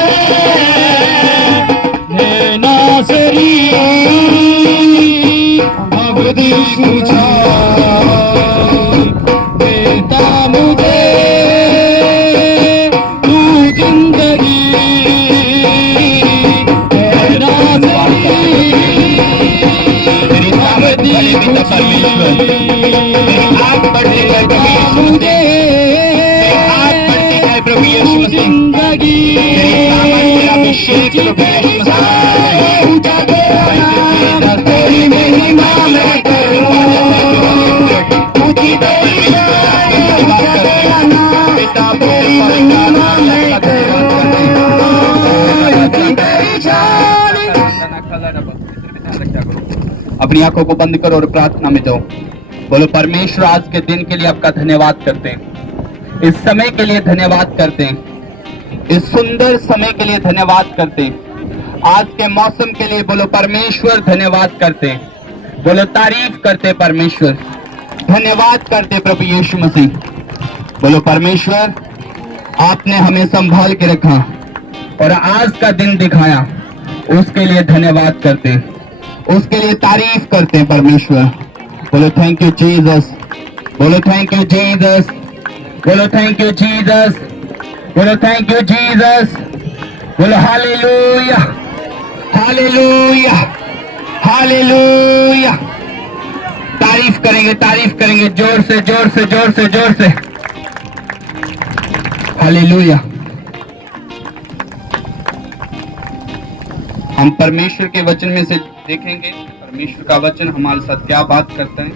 है नासरी, अब्दी पूछा देता मुझे तू जिंदगी, मेरी सामर्थ वाले पिता परमेश्वर, मेरी आग बढ़ती जाए प्रभु यीशु मसीह, मेरी आग बढ़ती जाए प्रभु यीशु मसीह, मेरी सामर्थ मेरा अभिषेक प्रभु यीशु मसीह, तेरी महिमा मैं करूं। ऊंची अपनी आंखों को बंद करो और प्रार्थना में जाओ। बोलो परमेश्वर, आज के दिन के लिए आपका धन्यवाद करते हैं, इस समय के लिए धन्यवाद करते हैं, इस सुंदर समय के लिए धन्यवाद करते हैं, आज के मौसम के लिए बोलो परमेश्वर धन्यवाद करते हैं, बोलो तारीफ करते परमेश्वर, धन्यवाद करते प्रभु यीशु मसीह। बोलो परमेश्वर, आपने हमें संभाल के रखा और आज का दिन दिखाया, उसके लिए धन्यवाद करते हैं, उसके लिए तारीफ करते हैं परमेश्वर। बोलो थैंक यू जीसस, बोलो थैंक यू जीसस, बोलो थैंक यू जीसस, बोलो थैंक यू जीसस, बोलो हालेलुया, हालेलुया, हालेलुया। तारीफ करेंगे, तारीफ करेंगे जोर से, जोर से, जोर से, जोर से। हालेलुया। हम परमेश्वर के वचन में से देखेंगे परमेश्वर का वचन हमारे साथ क्या बात करता है।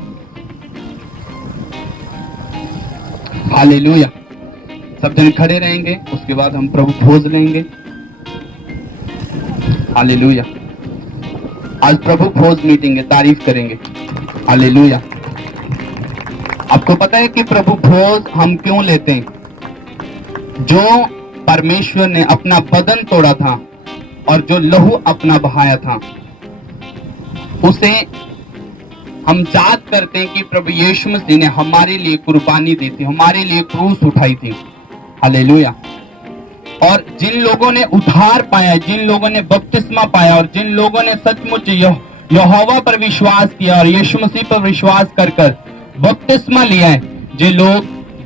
हालेलुया। सब जन खड़े रहेंगे, उसके बाद हम प्रभु भोज लेंगे। हालेलुया। आज प्रभु भोज मीटिंग है, तारीफ करेंगे। हालेलुया। आपको पता है कि प्रभु भोज हम क्यों लेते हैं? जो परमेश्वर ने अपना बदन तोड़ा था और जो लहू अपना बहाया था, उसे हम याद करते हैं कि प्रभु यीशु मसीह ने हमारे लिए कुर्बानी दी थी, हमारे लिए क्रूस उठाई थी। हालेलुया। और जिन लोगों ने उद्धार पाया, जिन लोगों ने बपतिस्मा पाया और जिन लोगों ने सचमुच यहोवा पर विश्वास किया और यीशु मसीह पर विश्वास कर बपतिस्मा लिया है, जे लोग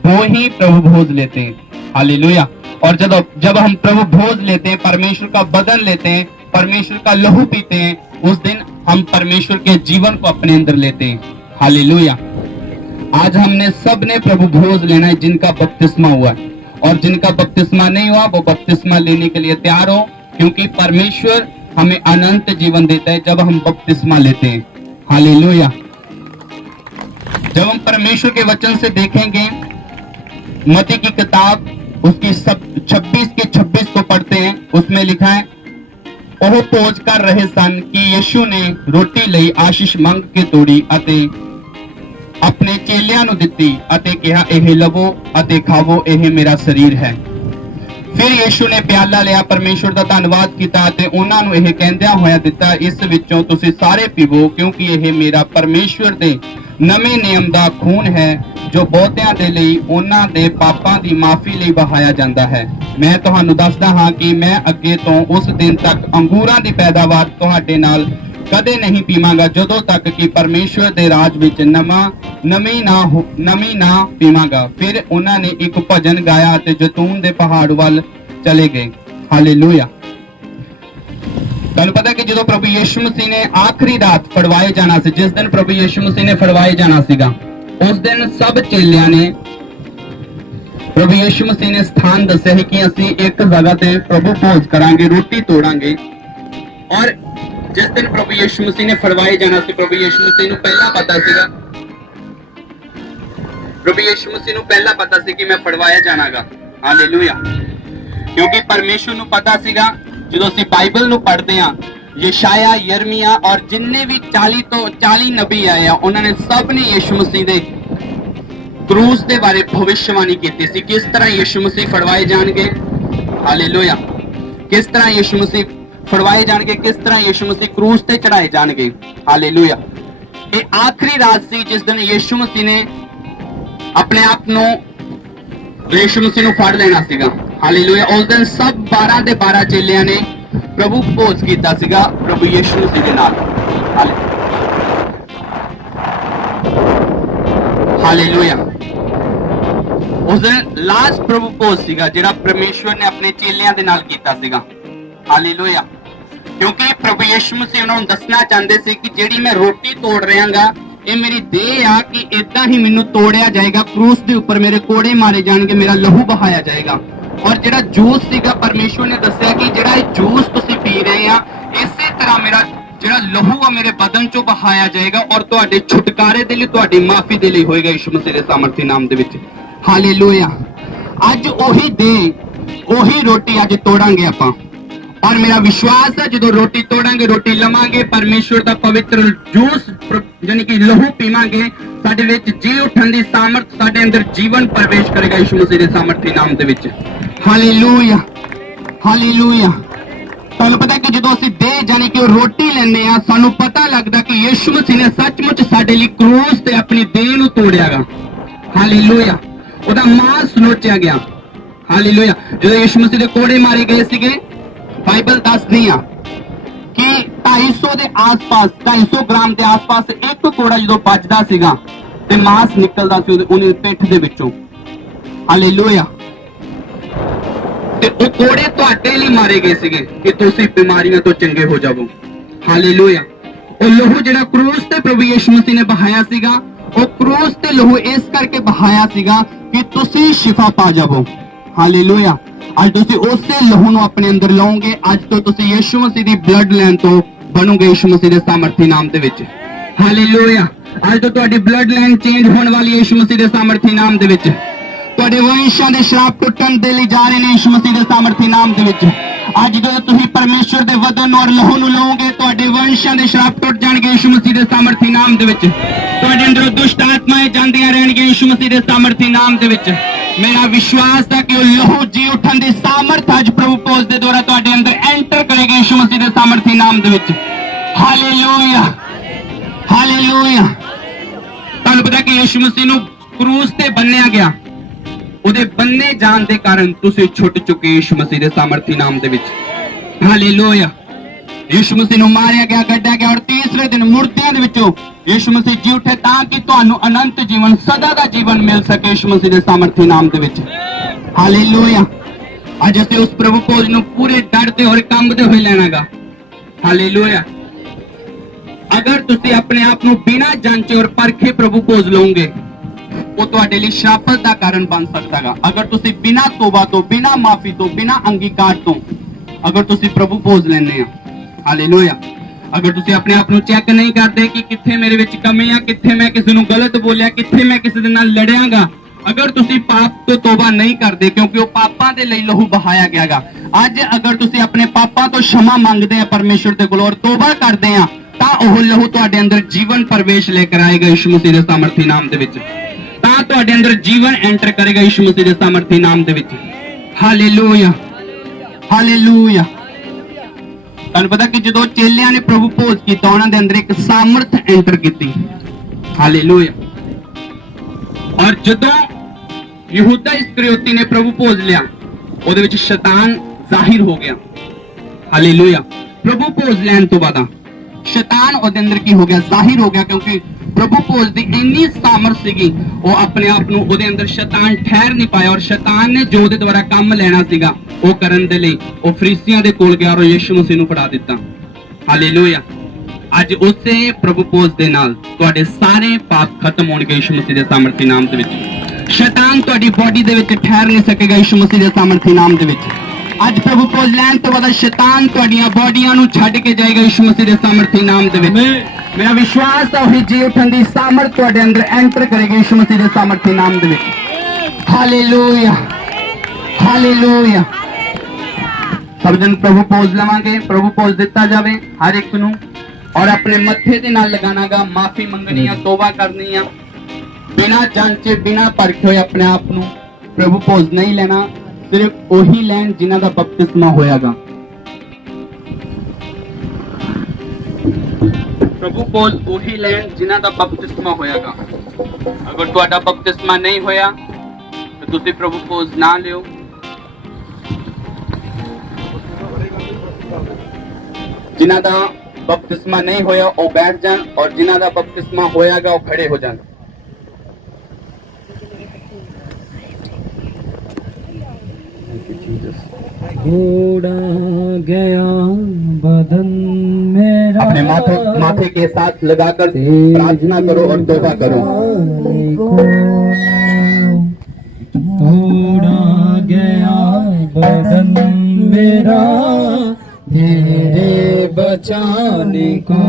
वो ही प्रभु भोज लेते हैं। हालेलुया। और जब हम प्रभु भोज लेते हैं, परमेश्वर का बदन लेते हैं, परमेश्वर का लहू पीते हैं, उस दिन हम परमेश्वर के जीवन को अपने अंदर लेते हैं। हालेलुया। आज हमने सब ने प्रभु भोज लेना है जिनका बपतिस्मा हुआ है, और जिनका बपतिस्मा नहीं हुआ वो बपतिस्मा लेने के लिए तैयार हो, क्योंकि परमेश्वर हमें अनंत जीवन देता है जब हम बपतिस्मा लेते हैं। हालेलुया। जब हम परमेश्वर के वचन से देखेंगे, मत्ती की किताब उसकी 26 के 26 को पढ़ते हैं, उसमें लिखा है, ਉਹ ਭੋਜ कर रहे सन कि यीशु ने रोटी ਲਈ आशीष ਮੰਗ के तोड़ी ਅਤੇ ਆਪਣੇ ਚੇਲਿਆਂ ਨੂੰ ਦਿੱਤੀ ਅਤੇ ਕਿਹਾ, ਇਹ ਲਵੋ ਅਤੇ ਖਾਵੋ, ਇਹ ਮੇਰਾ ਸਰੀਰ ਹੈ। ਫਿਰ ਯੀਸ਼ੂ ਨੇ ਪਿਆਲਾ ਲਿਆ, ਪਰਮੇਸ਼ਵਰ ਦਾ ਧੰਨਵਾਦ ਕੀਤਾ ਅਤੇ ਉਹਨਾਂ ਨੂੰ ਇਹ ਕਹਿੰਦਿਆਂ ਹੋਇਆ ਦਿੱਤਾ, ਇਸ ਵਿੱਚੋਂ ਤੁਸੀਂ ਸਾਰੇ ਪੀਵੋ, ਕਿਉਂਕਿ ਇਹ ਮੇਰਾ ਪਰਮੇਸ਼ਵਰ ਦੇ ਨਵੇਂ ਨਿਯਮ ਦਾ ਖੂਨ ਹੈ, ਜੋ ਬਹੁਤਿਆਂ ਦੇ ਲਈ ਉਹਨਾਂ ਦੇ ਪਾਪਾਂ ਦੀ ਮਾਫੀ ਲਈ ਵਹਾਇਆ ਜਾਂਦਾ ਹੈ। ਮੈਂ ਤੁਹਾਨੂੰ ਦੱਸਦਾ ਹਾਂ ਕਿ ਮੈਂ ਅੱਗੇ ਤੋਂ ਉਸ ਦਿਨ ਤੱਕ ਅੰਗੂਰਾਂ ਦੀ ਪੈਦਾਵਾਰ ਤੁਹਾਡੇ ਨਾਲ ਕਦੇ ਨਹੀਂ ਪੀਵਾਂਗਾ, ਜਦੋਂ ਤੱਕ ਕਿ ਪਰਮੇਸ਼ਵਰ ਦੇ ਰਾਜ ਵਿੱਚ ਨਵੀਂ ਨਾ ਪੀਵਾਂਗਾ। ਫਿਰ ਉਹਨਾਂ ਨੇ ਇੱਕ ਭਜਨ ਗਾਇਆ ਅਤੇ ਜੈਤੂਨ ਦੇ ਪਹਾੜ ਵੱਲ ਚਲੇ ਗਏ। ਹਾਲੇਲੂਇਆ। ਤੁਹਾਨੂੰ ਪਤਾ ਕਿ ਜਦੋਂ ਪ੍ਰਭੂ ਯੀਸ਼ੂ ਮਸੀਹ ਨੇ ਆਖਰੀ ਰਾਤ ਫੜਵਾਏ ਜਾਣਾ ਸੀ, ਜਿਸ ਦਿਨ ਪ੍ਰਭੂ ਯੀਸ਼ੂ ਮਸੀਹ ਨੇ ਫੜਵਾਏ ਜਾਣਾ ਸੀਗਾ, ਉਸ ਦਿਨ ਸਭ ਚੇਲਿਆਂ ਨੇ ਪ੍ਰਭੂ ਯੀਸ਼ੂ ਮਸੀਹ ਨੇ ਸਥਾਨ ਦੱਸਿਆ ਹੈ ਕਿ ਅਸੀਂ ਇੱਕ ਜਗ੍ਹਾ ਤੇ ਪ੍ਰਭੂ ਭੋਜ ਕਰਾਂਗੇ, ਰੋਟੀ ਤੋੜਾਂਗੇ। ਔਰ ਜਿਸ ਦਿਨ ਪ੍ਰਭੂ ਯੀਸ਼ੂ ਮਸੀਹ ਨੇ ਫੜਵਾਏ ਜਾਣਾ ਸੀ, ਪ੍ਰਭੂ ਯੀਸ਼ੂ ਮਸੀਹ ਨੂੰ ਪਹਿਲਾਂ ਪਤਾ ਸੀਗਾ, ਪ੍ਰਭੂ ਯੀਸ਼ੂ ਮਸੀਹ ਨੂੰ ਪਹਿਲਾਂ ਪਤਾ ਸੀ ਕਿ ਮੈਂ ਫੜਵਾਇਆ ਜਾਣਾਗਾ। ਹਾਲੇਲੂਇਆ। ਕਿਉਂਕਿ ਪਰਮੇਸ਼ਵਰ ਨੂੰ ਪਤਾ ਸੀਗਾ, ਜਦੋਂ ਅਸੀਂ ਬਾਈਬਲ ਨੂੰ ਪੜ੍ਹਦੇ ਹਾਂ, ਯਸ਼ਾਇਆ, ਯਰਮੀਆ ਔਰ ਜਿੰਨੇ ਵੀ 40 ਤੋਂ 40 ਨਬੀ ਆਏ ਆ, ਉਹਨਾਂ ਨੇ ਸਭ ਨੇ ਯੀਸ਼ੂ ਮਸੀਹ ਦੇ क्रूस के बारे भविष्यवाणी की थी, किस तरह यीशु मसीह फड़वाए जाएंगे। हालेलुया। किस तरह यीशु मसीह फड़वाए जाएंगे, किस तरह यीशु मसीह क्रूस ते चढ़ाए जाएंगे। हालेलुया। ये आखिरी रात सी जिस दिन यीशु मसीह ने अपने आप को यीशु मसीह को फड़ लेना सीगा। हालेलुया। उस दिन सब 12 ਦੇ 12 चेलियां ने प्रभु भोज कीता सीगा प्रभु यीशु मसीह के नाल। हालेलुया। उस दिन लास्ट प्रभु भोज सीगा जिहड़ा परमेश्वर ने अपने चेलियां दे नाल कीता सीगा। हालेलुया। क्योंकि प्रभु यीशु मसीह उन्होंने दसना चाहते थे कि जिहड़ी मैं रोटी तोड़ रहागा, ये मेरी देह आ कि इदां ही मैनू तोड़िया जाएगा, क्रूस दे उपर मेरे कोड़े मारे जाएंगे, मेरा लहू बहाया जाएगा। और जिहड़ा जूस सीगा, परमेश्वर ने दस्सिया कि जिहड़ा ये जूस तुसीं पी रहे आ, इसे तरह मेरा ਜਿਹੜਾ ਲਹੂ ਆ ਮੇਰੇ ਬਦਨ ਚੋਂ ਬਹਾਇਆ ਜਾਏਗਾ ਔਰ ਤੁਹਾਡੇ ਛੁਟਕਾਰੇ ਦੇ ਲਈ, ਤੁਹਾਡੀ ਮਾਫੀ ਦੇ ਲਈ ਹੋਏਗਾ ਯਿਸੂ ਮਸੀਹ ਦੇ ਸਾਮਰਥੀ ਨਾਮ ਦੇ ਵਿੱਚ। ਹਾਲੇਲੂਇਆ। ਅੱਜ ਉਹੀ ਦੇ, ਉਹੀ ਰੋਟੀ ਅੱਜ ਤੋੜਾਂਗੇ ਆਪਾਂ, और मेरा विश्वास है जो रोटी तोड़ांगे रोटी लवांगे परमेश्वर का पवित्र जूस यानी कि लहू पीवांगे साडे विच जी उठन दी सामर्थ साडे अंदर जीवन प्रवेश करेगा यीशु मसीह दे सामर्थी नाम दे विच हालेलुया हालेलुया। तुहानूं पता कि जो असीं दे यानी कि रोटी लैंदे आ सानूं पता लगदा कि यीशु मसीह ने सचमुच साडे लई क्रूस ते अपनी देह नूं तोड़ियागा हालेलुया ओहदा मांस नोचया गया हालेलुया। जो यीशु मसीह दे कोड़े मारे गए सीगे बाइबल दसदी आ कि 250 ਦੇ ਆਸ-ਪਾਸ 250 ਗ੍ਰਾਮ ਦੇ ਆਸ-ਪਾਸ ਇੱਕ ਕੋੜਾ ਜਦੋਂ ਵੱਜਦਾ ਸੀਗਾ ਤੇ ਮਾਸ ਨਿਕਲਦਾ ਸੀ ਉਹਦੀ ਪਿੱਠ ਦੇ ਵਿੱਚੋਂ ਹਾਲੇਲੂਇਆ। ਤੇ ਉਹ ਕੋੜੇ ਤੁਹਾਡੇ ਲਈ ਮਾਰੇ ਗਏ ਸੀਗੇ ਕਿ ਤੁਸੀਂ ਬਿਮਾਰੀਆਂ ਤੋਂ ਚੰਗੇ ਹੋ ਜਾਵੋ ਹਾਲੇਲੂਇਆ। ਉਹ ਲਹੂ ਜਿਹੜਾ ਕਰੂਸ ਤੇ ਪ੍ਰਭੂ ਯਿਸੂ ਮਸੀਹ ਨੇ ਬਹਾਇਆ ਸੀਗਾ ਉਹ ਕਰੂਸ ਤੇ ਲਹੂ ਇਸ ਕਰਕੇ ਬਹਾਇਆ ਸੀਗਾ ਕਿ ਤੁਸੀਂ ਸ਼ਿਫਾ ਪਾ ਜਾਵੋ ਹਾਲੇਲੂਇਆ। ਅੱਜ ਤੁਸੀਂ ਉਸੇ ਲਹੂ ਨੂੰ ਆਪਣੇ ਅੰਦਰ ਲਾਓਗੇ ਅੱਜ ਤੋਂ ਤੁਸੀਂ ਯਿਸੂ ਮਸੀਹ ਦੀ ਬਲੱਡ ਲਾਈਨ ਤੋਂ ਬਣੋਗੇ ਯਿਸੂ ਮਸੀਹ ਦੇ ਸਾਮਰਥੀ ਨਾਮ ਦੇ ਵਿੱਚ ਹਾਲੇਲੂਇਆ। ਅੱਜ ਤੋਂ ਤੁਹਾਡੀ ਬਲੱਡ ਲਾਈਨ ਚੇਂਜ ਹੋਣ ਵਾਲੀ ਹੈ ਯਿਸੂ ਮਸੀਹ ਦੇ ਸਾਮਰਥੀ ਨਾਮ ਦੇ ਵਿੱਚ ਤੁਹਾਡੇ ਵੰਸ਼ਾਂ ਦੇ ਸ਼ਰਾਪ ਟੁੱਟਣ ਦੇ ਲਈ ਜਾ ਰਹੇ ਨੇ ਯਿਸੂ ਮਸੀਹ ਦੇ ਸਾਮਰਥੀ ਨਾਮ ਦੇ ਵਿੱਚ ਅੱਜ ਜਦੋਂ ਤੁਸੀਂ ਪਰਮੇਸ਼ਵਰ ਦੇ ਵਚਨ ਔਰ ਲਹੂ ਨੂੰ ਲਾਓਗੇ ਤੁਹਾਡੇ ਵੰਸ਼ਾਂ ਦੇ ਸ਼ਰਾਪ ਟੁੱਟ ਜਾਣਗੇ ਯਿਸੂ ਮਸੀਹ ਦੇ ਸਾਮਰਥੀ ਨਾਮ ਦੇ ਵਿੱਚ ਤੁਹਾਡੇ ਅੰਦਰੋਂ ਦੁਸ਼ਟ ਆਤਮਾਵਾਂ ਜਾਂਦੀਆਂ ਰਹਿਣਗੀਆਂ ਯਿਸੂ ਮਸੀਹ ਦੇ ਸਾਮਰਥੀ ਨਾਮ ਦੇ ਵਿੱਚ। मेरा विश्वास था कि लहू जी उठन दी सामर्थ आज प्रभु पौज दे द्वारा तुहाडे अंदर एंटर करेगी यीशु मसीह दे सामर्थी नाम दे विच हालेलुया हालेलुया। तुहानूं पता कि यीशु मसीह नूं क्रूस ते बन्निया गया ਉਹਦੇ ਬੰਨੇ ਜਾਣ ਦੇ ਕਾਰਨ ਤੁਸੀਂ ਛੁੱਟ ਚੁੱਕੇ ਯਿਸੂ ਮਸੀਹ ਦੇ ਸਾਮਰਥੀ ਨਾਮ ਦੇ ਵਿੱਚ ਹਾਲੇਲੂਇਆ। ਯਿਸੂ ਮਸੀਹ ਨੂੰ ਮਾਰਿਆ ਗਿਆ ਕੱਢਿਆ ਗਿਆ ਔਰ ਤੀਸਰੇ ਦਿਨ ਮੁਰਦਿਆਂ ਦੇ ਵਿੱਚੋਂ ਯਿਸੂ ਮਸੀਹ ਜੀ ਉੱਠੇ ਤਾਂ ਕਿ ਤੁਹਾਨੂੰ ਅਨੰਤ ਜੀਵਨ ਸਦਾ ਦਾ ਜੀਵਨ ਮਿਲ ਸਕੇ ਯਿਸੂ ਮਸੀਹ ਦੇ ਸਾਮਰਥੀ ਨਾਮ ਦੇ ਵਿੱਚ ਹਾਲੇਲੂਇਆ। ਅੱਜ ਅਸੀਂ ਉਸ ਪ੍ਰਭੂ ਭੋਜ ਨੂੰ ਪੂਰੇ ਡਰ ਤੇ ਔਰ ਕੰਬਦੇ ਹੋਏ ਲੈਣਾਗਾ ਹਾਲੇਲੂਇਆ। ਅਗਰ ਤੁਸੀਂ ਆਪਣੇ ਆਪ ਨੂੰ ਬਿਨਾਂ ਜਾਂਚੇ ਔਰ ਪਰਖੇ ਪ੍ਰਭੂ ਭੋਜ ਲਓਗੇ ਉਹ ਤੁਹਾਡੇ ਲਈ ਸ਼ਰਾਪਤ ਦਾ ਕਾਰਨ ਬਣ ਸਕਦਾਗਾ। ਅਗਰ ਤੁਸੀਂ ਬਿਨਾਂ ਤੋਬਾ ਤੋਂ ਬਿਨਾਂ ਮਾਫੀ ਤੋਂ ਬਿਨਾਂ ਅੰਗੀਕਾਰ ਤੋਂ ਅਗਰ ਤੁਸੀਂ ਪ੍ਰਭੂ ਭੋਜ ਲੈਂਦੇ ਆ ਹਾਲੇਲੂਇਆ। ਅਗਰ ਤੁਸੀਂ ਆਪਣੇ ਆਪ ਨੂੰ ਚੈੱਕ ਨਹੀਂ ਕਰਦੇ ਕਿ ਕਿੱਥੇ ਮੇਰੇ ਵਿੱਚ ਕਮੀ ਆ ਕਿੱਥੇ ਮੈਂ ਕਿਸੇ ਨੂੰ ਗਲਤ ਬੋਲਿਆ ਕਿੱਥੇ ਮੈਂ ਕਿਸੇ ਦੇ ਨਾਲ ਲੜਿਆਗਾ ਅਗਰ ਤੁਸੀਂ ਪਾਪ ਤੋਂ ਤੋਬਾ ਨਹੀਂ ਕਰਦੇ ਕਿਉਂਕਿ ਉਹ ਪਾਪਾਂ ਦੇ ਲਈ ਲਹੂ ਬਹਾਇਆ ਗਿਆਗਾ ਅੱਜ ਅਗਰ ਤੁਸੀਂ ਆਪਣੇ ਪਾਪਾਂ ਤੋਂ क्षमा ਮੰਗਦੇ ਆ ਪਰਮੇਸ਼ਵਰ ਦੇ ਕੋਲ ਔਰ ਤੋਬਾ ਕਰਦੇ ਆ ਤਾਂ ਉਹ ਲਹੂ ਤੁਹਾਡੇ ਅੰਦਰ ਜੀਵਨ ਪ੍ਰਵੇਸ਼ ਲੈ ਕੇ ਆਏਗਾ ਯਿਸੂ ਮਸੀਹ ਦੇ ਸਾਮਰਥੀ ਨਾਮ ਦੇ ਵਿੱਚ ਤਾਂ ਤੁਹਾਡੇ ਅੰਦਰ ਜੀਵਨ ਐਂਟਰ ਕਰੇਗਾ ਯਿਸੂ ਮਸੀਹ ਦੇ ਸਾਮਰਥੀ ਨਾਮ ਦੇ ਵਿੱਚ ਹਾਲੇਲੂਇਆ ਹਾਲੇਲੂਇਆ। ਤੁਹਾਨੂੰ ਪਤਾ ਕਿ ਜਦੋਂ ਚੇਲਿਆਂ ਨੇ ਪ੍ਰਭੂ ਭੋਜ ਕੀਤਾ ਉਹਨਾਂ ਦੇ ਅੰਦਰ ਇੱਕ ਸਾਮਰਥ ਐਂਟਰ ਕੀਤੀ ਹਾਲੇਲੂਇਆ। ਔਰ ਜਦੋਂ ਯਹੂਦਾ ਇਸਕਰੀਓਤੀ ਨੇ ਪ੍ਰਭੂ ਭੋਜ ਲਿਆ ਉਹਦੇ ਵਿੱਚ ਸ਼ੈਤਾਨ ਜ਼ਾਹਿਰ ਹੋ ਗਿਆ ਹਾਲੇਲੂਇਆ। ਪ੍ਰਭੂ ਭੋਜ ਲੈਣ ਤੋਂ ਬਾਅਦ ਸ਼ੈਤਾਨ ਉਹਦੇ ਅੰਦਰ ਕੀ ਹੋ ਗਿਆ ਜ਼ਾਹਿਰ ਹੋ ਗਿਆ ਕਿਉਂਕਿ ਪ੍ਰਭੂ ਭੋਜ ਦੀ ਇੰਨੀ ਸਾਮਰਥ ਸੀਗੀ ਉਹ ਆਪਣੇ ਆਪ ਨੂੰ ਉਹਦੇ ਅੰਦਰ ਸ਼ੈਤਾਨ ਠਹਿਰ ਨਹੀਂ ਪਾਇਆ ਔਰ ਸ਼ੈਤਾਨ ਨੇ ਜੋ ਉਹਦੇ ਦੁਆਰਾ ਕੰਮ ਲੈਣਾ ਸੀਗਾ ਉਹ ਕਰਨ ਦੇ ਲਈ ਉਹ ਫਰੀਸੀਆਂ ਦੇ ਕੋਲ ਗਿਆ ਔਰ ਯਿਸੂ ਮਸੀਹ ਨੂੰ ਫੜਾ ਦਿੱਤਾ ਹਾਲੇਲੂਇਆ। ਅੱਜ ਉਸੇ ਪ੍ਰਭੂ ਭੋਜ ਦੇ ਨਾਲ ਤੁਹਾਡੇ ਸਾਰੇ ਪਾਪ ਖਤਮ ਹੋਣਗੇ ਯਿਸੂ ਮਸੀਹ ਦੇ ਸਾਮਰਥੀ ਨਾਮ ਦੇ ਵਿੱਚ ਸ਼ੈਤਾਨ ਤੁਹਾਡੀ ਬਾਡੀ ਦੇ ਵਿੱਚ ਠਹਿਰ ਨਹੀਂ ਸਕੇਗਾ ਯਿਸੂ ਮਸੀਹ ਦੇ ਸਾਮਰਥੀ ਨਾਮ ਦੇ ਵਿੱਚ ਅੱਜ ਪ੍ਰਭੂ ਭੋਜ ਲੈਣ ਤੋਂ ਬਾਅਦ ਸ਼ੈਤਾਨ ਤੁਹਾਡੀਆਂ ਬਾਡੀਆਂ ਨੂੰ ਛੱਡ ਕੇ ਜਾਏਗਾ ਯਿਸੂ ਮਸੀਹ ਦੇ ਸਾਮਰਥੀ ਨਾਮ ਦੇ ਵਿੱਚ ਮੇਰਾ ਵਿਸ਼ਵਾਸ ਹੈ ਉਹ ਜੀ ਉਠਣ ਦੀ ਸਾਮਰਥ ਤੁਹਾਡੇ ਅੰਦਰ ਐਂਟਰ ਕਰੇਗੀ ਯਿਸੂ ਮਸੀਹ ਦੇ ਸਾਮਰਥੀ ਨਾਮ ਦੇ ਵਿੱਚ ਹਾਲੇਲੂਇਆ ਹਾਲੇਲੂਇਆ। ਸਭ ਦਿਨ ਪ੍ਰਭੂ ਭੋਜ ਲਵਾਂਗੇ ਪ੍ਰਭੂ ਭੋਜ ਦਿੱਤਾ ਜਾਵੇ ਹਰ ਇੱਕ ਨੂੰ ਔਰ ਆਪਣੇ ਮੱਥੇ ਦੇ ਨਾਲ ਲਗਾਣਾਗਾ ਮਾਫੀ ਮੰਗਣੀ ਆ ਤੋਬਾ ਕਰਨੀ ਆ ਬਿਨਾਂ ਜਾਂਚੇ ਬਿਨਾਂ ਪਰਖੇ ਹੋਏ ਆਪਣੇ ਆਪ ਨੂੰ ਪ੍ਰਭੂ ਭੋਜ ਨਹੀਂ ਲੈਣਾ ਸਿਰਫ ਉਹੀ ਲੈਣ ਜਿਨ੍ਹਾਂ ਦਾ ਬਪਤਿਸਮਾ ਹੋਇਆਗਾ ਪ੍ਰਭੂ ਭੋਜ ਉਹੀ ਲੈਣ ਜਿਨ੍ਹਾਂ ਦਾ ਬਪਤਿਸਮਾ ਹੋਇਆਗਾ। ਅਗਰ ਤੁਹਾਡਾ ਬਪਤਿਸਮਾ ਨਹੀਂ ਹੋਇਆ ਤਾਂ ਤੁਸੀਂ ਪ੍ਰਭੂ ਭੋਜ ਨਾ ਲਿਓ ਜਿਨ੍ਹਾਂ ਦਾ ਬਪਤਿਸਮਾ ਨਹੀਂ ਹੋਇਆ ਉਹ ਬੈਠ ਜਾਣ ਔਰ ਜਿਨ੍ਹਾਂ ਦਾ ਬਪਤਿਸਮਾ ਹੋਇਆਗਾ ਉਹ ਖੜੇ ਹੋ ਜਾਣ। घोड़ा गया बदन मेरा अपने माथे के साथ लगाकर प्रार्थना करो और तौबा करो। घोड़ा गया बदन मेरा तेरे बचाने को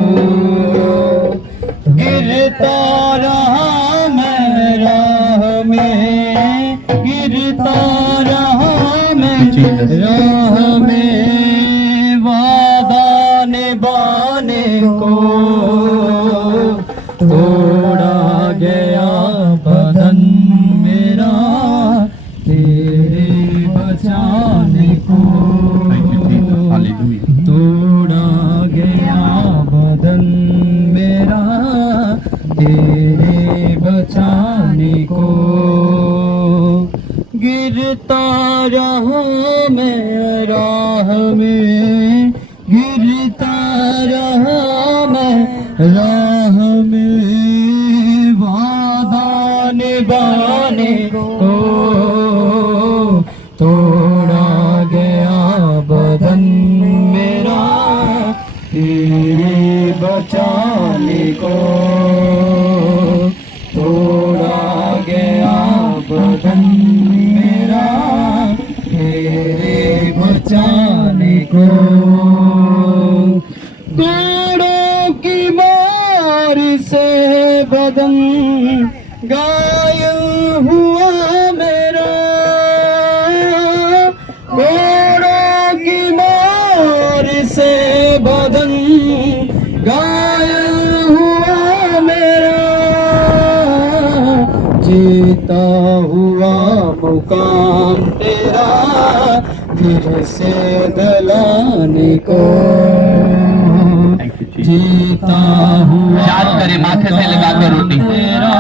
गिरता रहा मैं राह में गिरता रहा मैं राह में तोड़ा गया बदन मेरा तेरे बचाने को, तोड़ा गया बदन मेरा तेरे बचाने को, गिरता रहा मैं राह में, गिरता रहा मैं राह में, वादा निभाने को, तोड़ा गया बदन मेरा तेरे बचाने को, तोड़ा गया बदन मेरा तेरे बचाने को, कोड़ों की मार से बदन घायल हुआ मेरा, कोड़ों की मार से बदन घायल हुआ मेरा, जीता हुआ मुकाम तेरा फिर से दिलाने को, जीता हुआ याद करें, माथे से लगा कर रोटी तेरा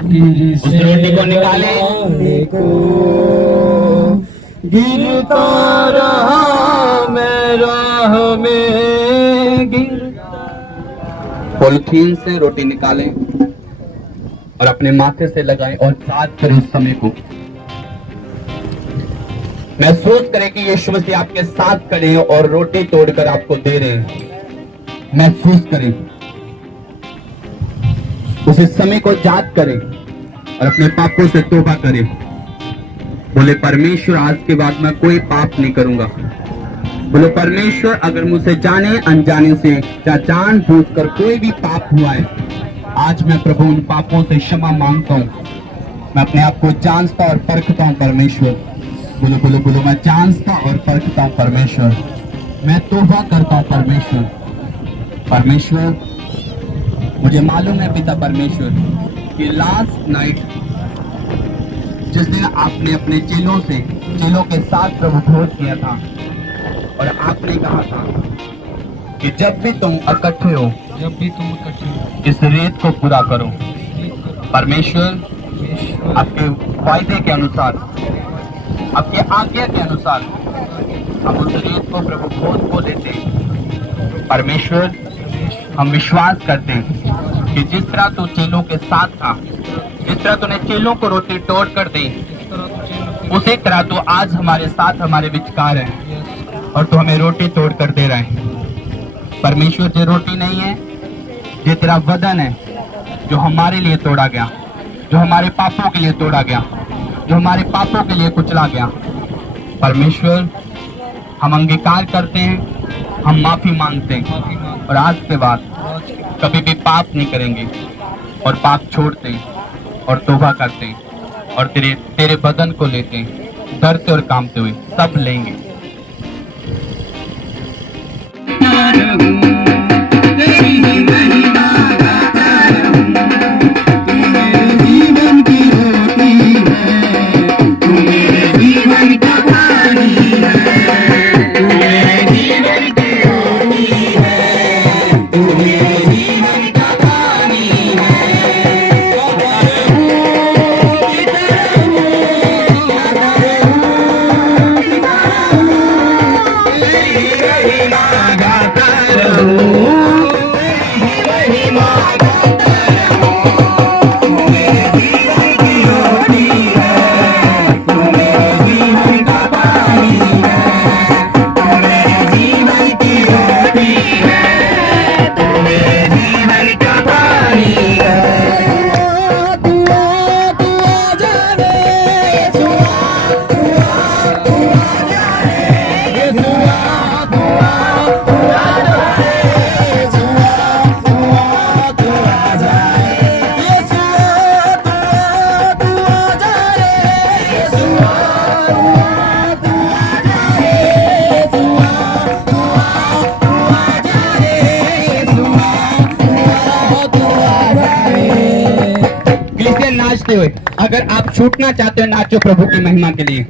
फिर से रोटी को निकाले, दिलाने को, गिरता रहा मैं राह में, पॉलिथीन से रोटी निकालें और अपने माथे से लगाएं और याद करें उस समय को, महसूस करें कि यीशु मसीह आपके साथ खड़े हैं और रोटी तोड़कर आपको दे रहे हैं। महसूस करें, उस समय को याद करें और अपने पापों से तौबा करें। बोले परमेश्वर आज के बाद मैं कोई पाप नहीं करूंगा। बोले परमेश्वर अगर मुझसे जाने अनजाने से या जानबूझकर कोई भी पाप हुआ है, आज मैं प्रभु उन पापों से क्षमा मांगता हूँ। मैं अपने आप को जांचता और परखता हूँ परमेश्वर। बोलो बोलो बोलो, मैं जांचता और परखता हूँ परमेश्वर। मैं तौबा करता हूँ परमेश्वर। परमेश्वर मुझे मालूम है पिता परमेश्वर कि लास्ट नाइट जिस दिन आपने अपने चेलों के साथ प्रभु भोज किया था और आपने कहा था कि जब भी तुम इकट्ठे हो इस रेत को पूरा करो। परमेश्वर आपके वायदे के अनुसार, आपके आज्ञा के अनुसार हम उस रेत को प्रभु भोज को लेते हैं। परमेश्वर हम विश्वास करते हैं कि जिस तरह तू चेलों के साथ था, जिस तरह तूने चेलों को रोटी तोड़ कर दी, उसी तरह तू आज हमारे साथ हमारे विचकार है और तू हमें रोटी तोड़ कर दे रहा है। परमेश्वर ये रोटी नहीं है, ये तेरा वदन है जो हमारे लिए तोड़ा गया, जो हमारे पापों के लिए तोड़ा गया, जो हमारे पापों के लिए कुचला गया। परमेश्वर हम अंगीकार करते हैं, हम माफी मांगते हैं और आज के बाद कभी भी पाप नहीं करेंगे और पाप छोड़ते हैं और तौबा करते हैं और तेरे बदन को लेते हैं, डरते और कांपते हुए सब लेंगे। जीवन की रोटी है, तू मेरे जीवन का पानी है, तू मेरे जीवन की रोटी है, तू मेरे जीवन का पानी है। गाता रहूं, करते हुए अगर आप छूटना चाहते हो, नाचो प्रभु की महिमा के लिए।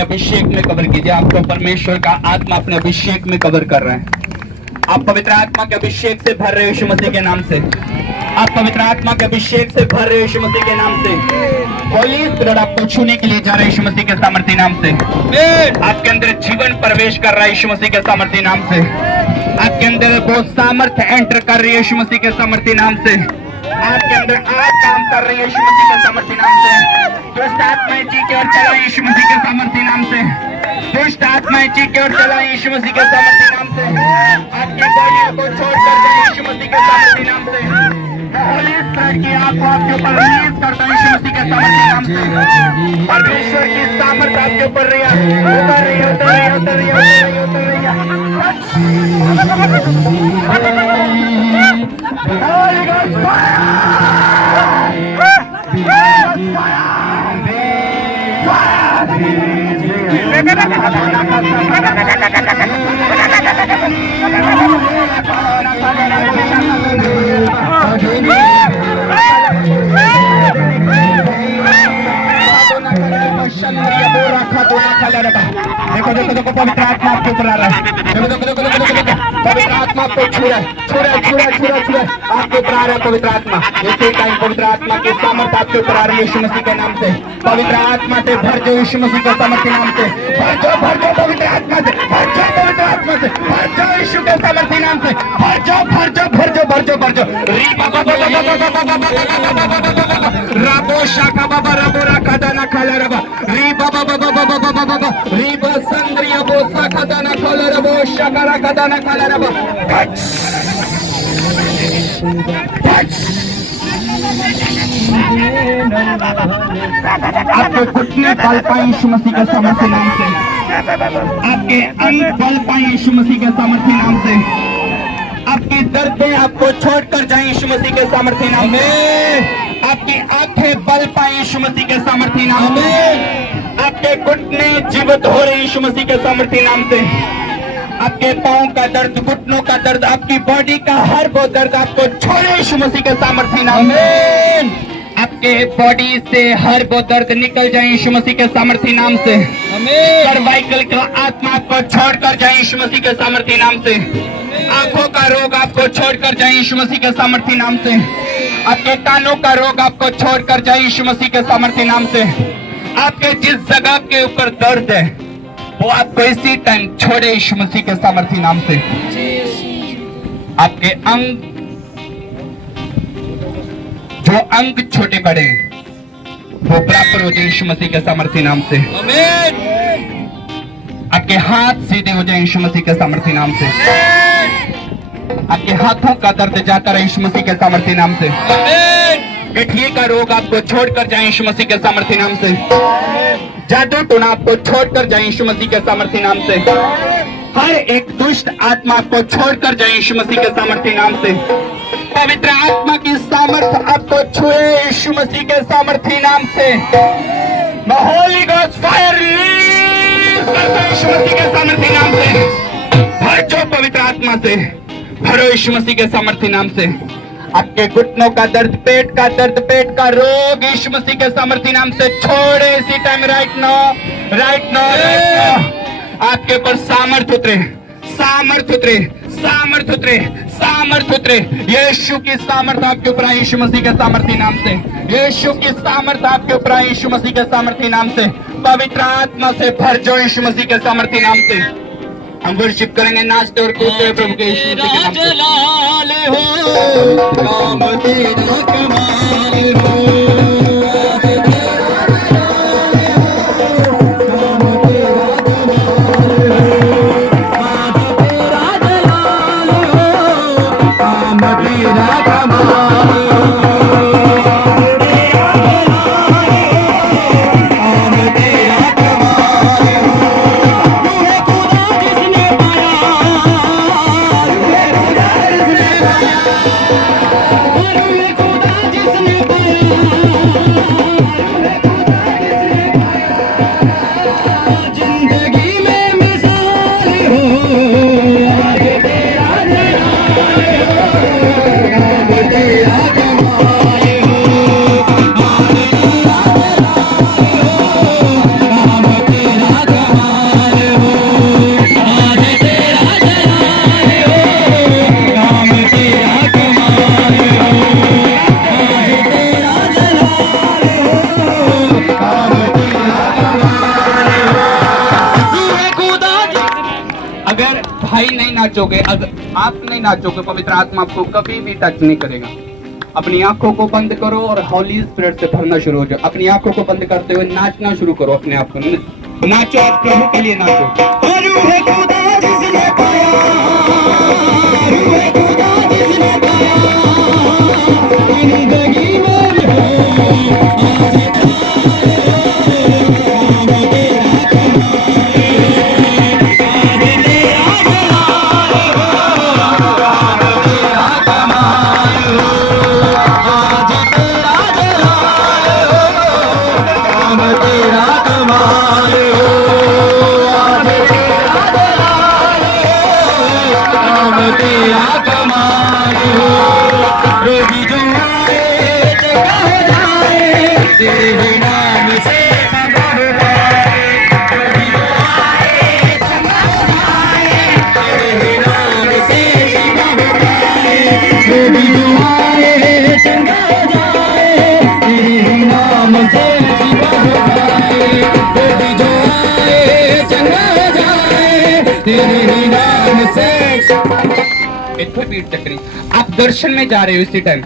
अभिषेक में कवर कीजिए। आपको परमेश्वर का आत्मा अपने अभिषेक में कवर कर रहे हैं। आप पवित्र आत्मा के अभिषेक से भर रहे हो यीशु मसीह के नाम से। आप पवित्र आत्मा के अभिषेक से भर रहे हो यीशु मसीह के नाम से। होली स्पिरिट आपको छूने के लिए जा रहे यीशु मसीह के सामर्थ्य नाम से। आपके अंदर जीवन प्रवेश कर रहा है यीशु मसीह के सामर्थ्य नाम से। आपके अंदर बहुत सामर्थ्य एंटर कर रही है यीशु मसीह के सामर्थ्य नाम से। आपके अंदर आज काम कर रही है यीशु मसीह के सामर्थ्य नाम से। दुष्ट आत्माएं चीखें और चलाएं यीशु मसीह के सामर्थ्य नाम से। दुष्ट आत्माएं चीखें और चलाएं यीशु मसीह के सामर्थ्य नाम से। आपकी बॉडी को छोड़कर जाए यीशु मसीह के सामर्थ्य नाम से। होली स्पिरिट की आपको आपके ऊपर रिलीज करता है यीशु मसीह के सामर्थ्य नाम से। परमेश्वर की सामर्थ्य आपके ऊपर रही है, उतर रही है, उतर रही है, उतर रही है, उतर रही है। Holy Ghost fire! Fire! Fire! देखो देखो देखो पवित्र आत्मा आपके ऊपर आ रहा है। देखो देखो देखो देखो देखो देखो पवित्र आत्मा आपको छू रहा है, छू रहा है, छू रहा है, छू रहा है, छू रहा है। आपके ऊपर आ रहा है पवित्र आत्मा। इसी टाइम पवित्र आत्मा की सामर्थ आपके ऊपर आ रही है यीशु मसीह के नाम से। पवित्र आत्मा से भर जाओ यीशु मसीह के सामर्थ्य नाम से। भर जाओ पवित्र आत्मा से, भर जाओ पवित्र आत्मा से, भर जाओ यीशु के सामर्थ्य नाम से। भर जाओ भर जाओ भर जाओ भर जाओ भर जाओ। री बाबा बाबा बाबा बाबा बाबा राबो शाखा बाबा राबो राखा दाना खाला रबा। री बाबा बाबा बाबा बाबा बाबा री बसंद्रिया बो शाखा दाना खाला रबो शाखा राखा दाना खाला रबा। आपके घुटने बल पाए यीशु मसीह के सामर्थ्य नाम से। आपके अंग बल पाए यीशु मसीह के सामर्थ्य नाम से। आपकी दर्दें आपको छोड़कर जाए यीशु मसीह के सामर्थ्य नाम से। आपकी आंखें बल पाए यीशु मसीह के सामर्थ्य नाम से। आपके घुटने जीवित हो रहे यीशु मसीह के सामर्थ्य नाम से। आपके पांव का दर्द, घुटनों का दर्द, आपकी बॉडी का हर वो दर्द आपको छोड़े यीशु मसीह के सामर्थ्य नाम में। आपके बॉडी से हर वो दर्द निकल जाए यीशु मसीह के सामर्थ्य नाम से। सर्वाइकल का आत्मा आपको छोड़कर जाए यीशु मसीह के सामर्थ्य नाम से। आंखों का रोग आपको छोड़कर जाए यीशु मसीह के सामर्थ्य नाम से। आपके कानों का रोग आपको छोड़कर जाए यीशु मसीह के सामर्थ्य नाम से। आपके जिस जगह के ऊपर दर्द है वो आपको इसी टाइम छोड़े यीशु मसीह के सामर्थ्य नाम से। आपके अंग, जो अंग छोटे बड़े वो बराबर हो जाए यीशु मसीह के सामर्थ्य नाम से। आपके हाथ सीधे हो जाए यीशु मसीह के सामर्थ्य नाम से। आपके हाथों का दर्द जाता रहे यीशु मसीह के सामर्थ्य नाम से। गठिए का रोग आपको छोड़कर जाए यीशु मसीह के सामर्थ्य नाम से। जादू टोना आपको छोड़कर जाए यीशु मसीह के सामर्थ्य नाम से। हर एक दुष्ट आत्मा आपको छोड़कर जाए यीशु मसीह के सामर्थ्य नाम से। पवित्र आत्मा की सामर्थ्य आपको छुए यीशु मसीह के सामर्थ्य नाम से। The Holy Ghost fire release यीशु मसीह के सामर्थ्य नाम से। भर जाओ पवित्र आत्मा से, भरो यीशु मसीह के सामर्थ्य नाम से। आपके घुटनों का दर्द, पेट का दर्द, पेट का रोग यीशु मसीह के सामर्थ्य नाम से छोड़े इसी time. Right now, right now. आपके ऊपर सामर्थ उतरे, सामर्थ उतरे, सामर्थ उतरे, सामर्थ उतरे। यीशु की सामर्थ आपके ऊपर आई यीशु मसीह के सामर्थ्य नाम से। यीशु की सामर्थ आपके ऊपर आई यीशु मसीह के सामर्थ्य नाम से। पवित्र आत्मा से भर जाओ यीशु मसीह के सामर्थ्य नाम से। हम वर्शिप करेंगे, नाचते और कूदते हुए प्रभु के यीशु मसीह के नाम से। जलाल हो, काम तेरा कमाल हो। नाचोगे, अगर आप नहीं नाचोगे पवित्र आत्मा आपको कभी भी टच नहीं करेगा। अपनी आंखों को बंद करो और होली स्पिरिट से भरना शुरू हो जाओ। अपनी आंखों को बंद करते हुए नाचना शुरू करो। अपने आप को नाचो, आप प्रभु के लिए नाचो। तेरा कमाल हो। तेरे ही नाम से। इतने पीठ चक्री आप दर्शन में जा रहे हो इसी टाइम,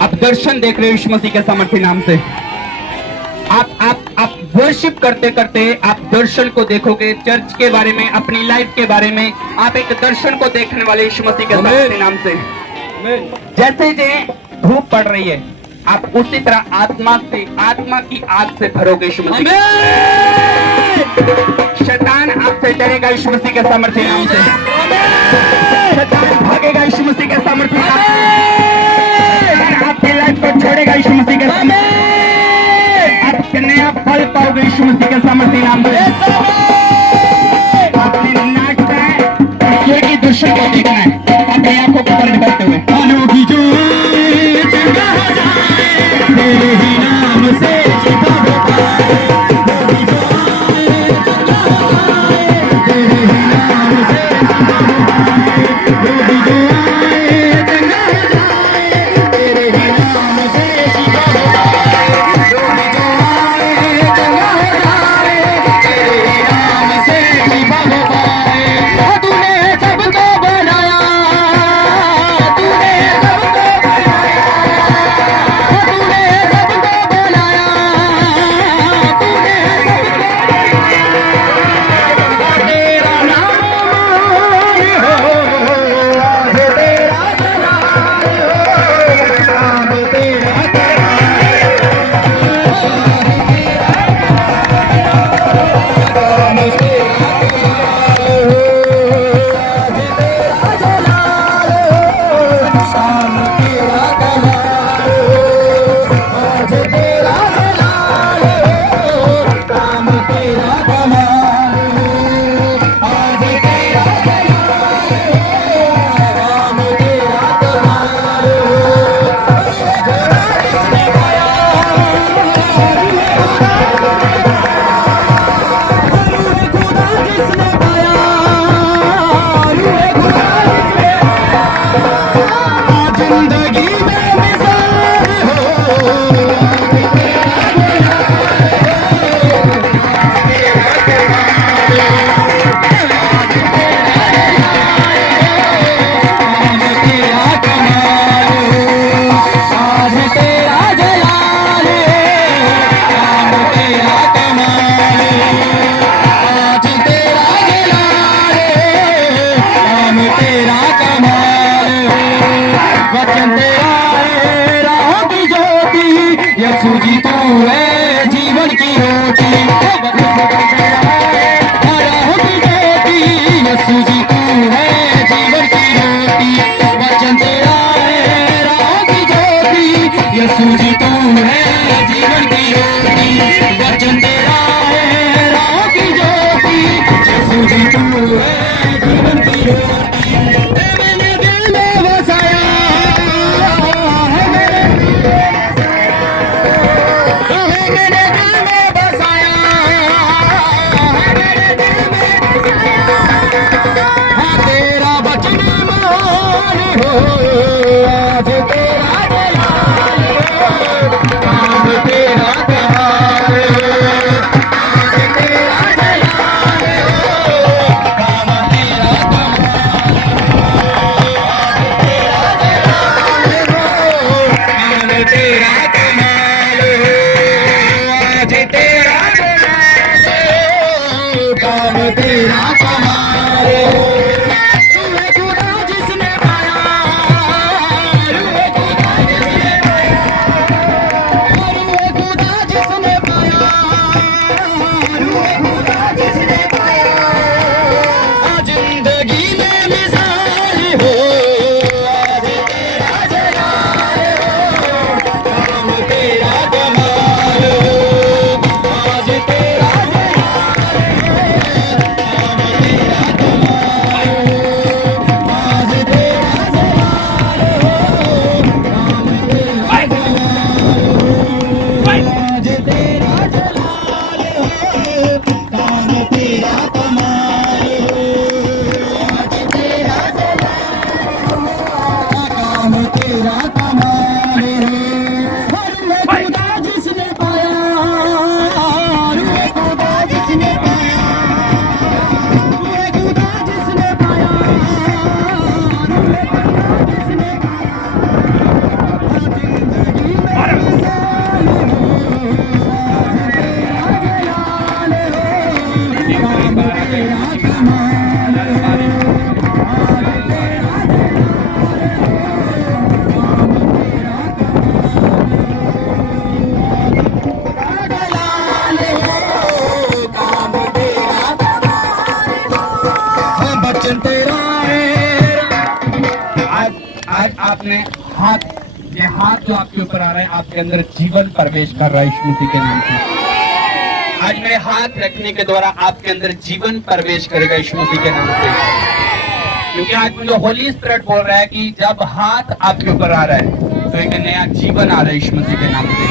आप दर्शन देख रहे हो यीशु मसीह के सामर्थ्य नाम से। आप वर्शिप करते करते आप दर्शन को देखोगे, चर्च के बारे में, अपनी लाइफ के बारे में, आप एक दर्शन को देखने वाले यीशु मसीह के सामर्थ्य नाम से। जैसे धूप पड़ रही है, आप उसी तरह आत्मा की आग से भरोगे यीशु मसीह। शैतान आपसे डरेगा यीशु मसीह के सामर्थ्य नाम से। शैतान भागेगा यीशु मसीह के सामर्थ्य नाम से। आपकी लाइफ को छोड़ेगा यीशु मसीह के सामर्थ्य। आप नया फल पाओगे यीशु मसीह के सामर्थ्य नाम से। आपने नाचना है, ईश्वर की दर्शन को देखना है, अपनी आंखों को बंद करते हुए। कानों की जोत जगा हो जाए, तेरे ही नाम से छिपा हो पाए। कानों की जोत जगा हो जाए, तेरे ही नाम से छिपा हो पाए। जो भी जो आए जगा हो जाए, तेरे ही नाम से छिपा हो पाए। जो भी जो आए जगा हो जाए, तेरे ही नाम से छिपा हो पाए। तूने सबको बनाया, तूने सबको आपने हाथ, ये हाथ जो आपके ऊपर आ रहा है, आपके अंदर जीवन प्रवेश कर रहा है यीशु मसीह के नाम से। आज मेरे हाथ रखने के द्वारा आपके अंदर जीवन प्रवेश करेगा यीशु मसीह के नाम से। क्योंकि आज मुझे होली स्पिरिट बोल रहा है कि जब हाथ आपके ऊपर आ रहा है तो एक नया जीवन आ रहा है यीशु मसीह के नाम से।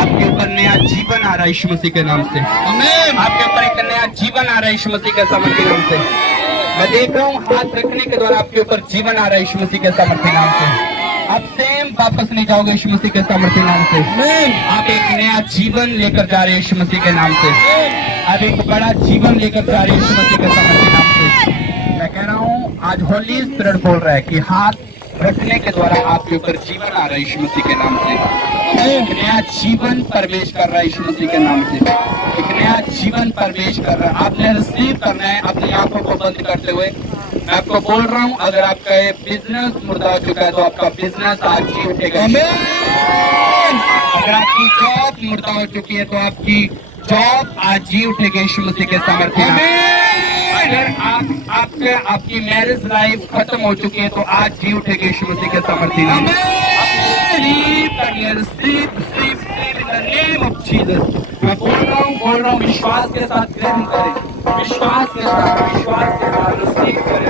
आपके ऊपर नया जीवन आ रहा है यीशु मसीह के नाम से। आपके ऊपर एक नया जीवन आ रहा है यीशु मसीह के सामर्थ्य नाम से। मैं देख रहा हूँ हाथ रखने के द्वारा आपके ऊपर जीवन आ रहा है यीशु मसीह के सामर्थ्य नाम से। आप सेम वापस नहीं जाओगे यीशु मसीह के सामर्थ्य नाम से। आप एक नया जीवन लेकर जा रहे हैं यीशु मसीह के नाम से। आप एक बड़ा जीवन लेकर जा रहे हैं यीशु मसीह के सामर्थ्य नाम से। मैं कह रहा हूँ आज होली स्पिरिट बोल रहा है कि हाथ रखने के द्वारा आपके ऊपर जीवन आ रहा है यीशु मसीह के नाम से। एक नया जीवन प्रवेश कर रहा है यीशु मसीह के नाम से। एक नया जीवन प्रवेश कर रहा है। आपने रिसीव करना है अपनी आंखों को बंद करते हुए। मैं आपको बोल रहा हूँ अगर आपका ये बिजनेस मुर्दा हो चुका है तो आपका बिजनेस आज जी उठेगा। अगर आपकी जॉब मुर्दा हो चुकी है तो आपकी जॉब आज जी उठेगी यीशु मसीह के सामर्थ्य में। अगर आपकी मैरिज लाइफ खत्म हो चुकी है तो आज जी उठेगी यीशु मसीह के सामर्थ्य में। मैं बोल रहा हूँ विश्वास के साथ ग्रहण करें, विश्वास के साथ रिसीव करें।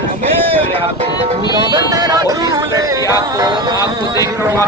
आपको देख रहा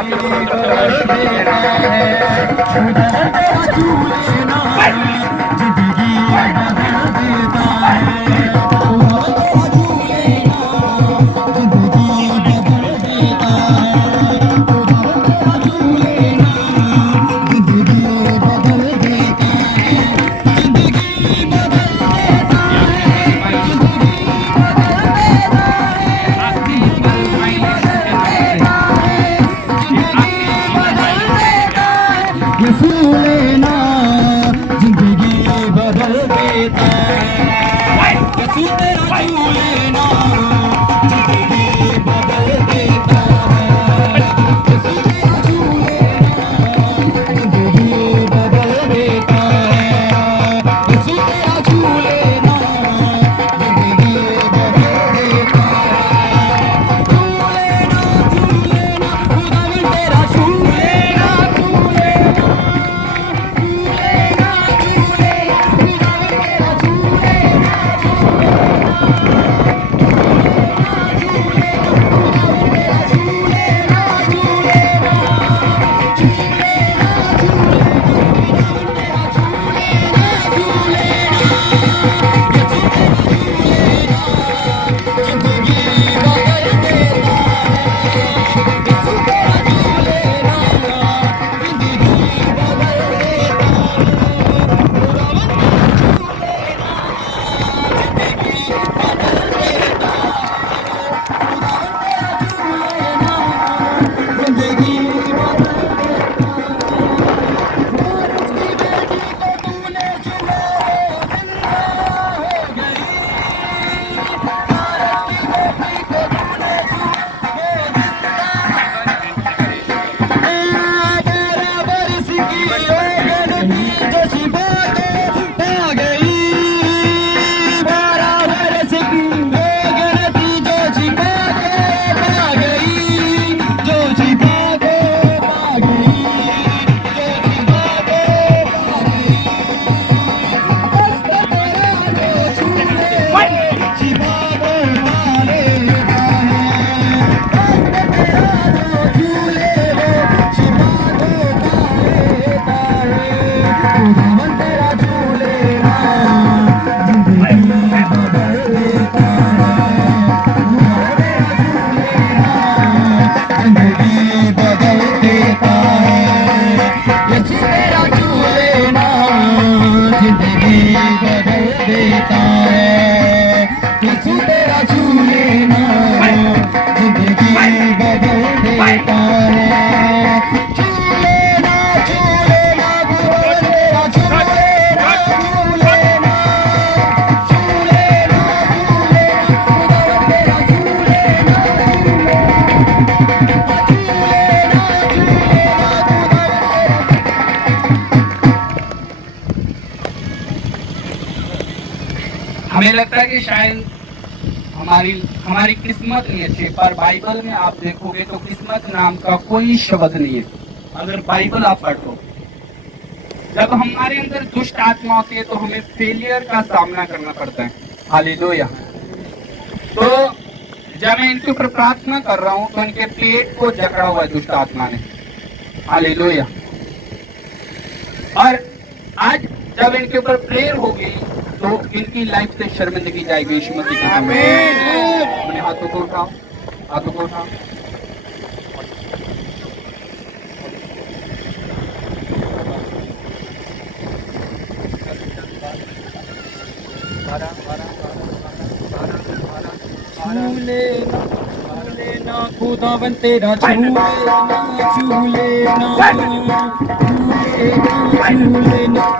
हमें लगता है कि शायद हमारी किस्मत नहीं अच्छी, पर बाइबल में आप देखोगे तो किस्मत नाम का कोई शब्द नहीं है। अगर बाइबल आप पढ़ो, जब हमारे अंदर दुष्ट आत्मा होती है तो हमें फेलियर का सामना करना पड़ता है। हालेलुया। तो जब मैं इनके ऊपर प्रार्थना कर रहा हूं तो इनके पेट को जकड़ा हुआ है दुष्ट आत्मा ने। हालेलुया। और आज जब इनके ऊपर प्रेयर होगी तो इनकी लाइफ से शर्मिंदगी जाएगी यीशु मसीह के नाम में। अपने हाथों को उठाओ, हाथों को उठाओ। छूले ना खुदावन तेरा छूले ना छूले ना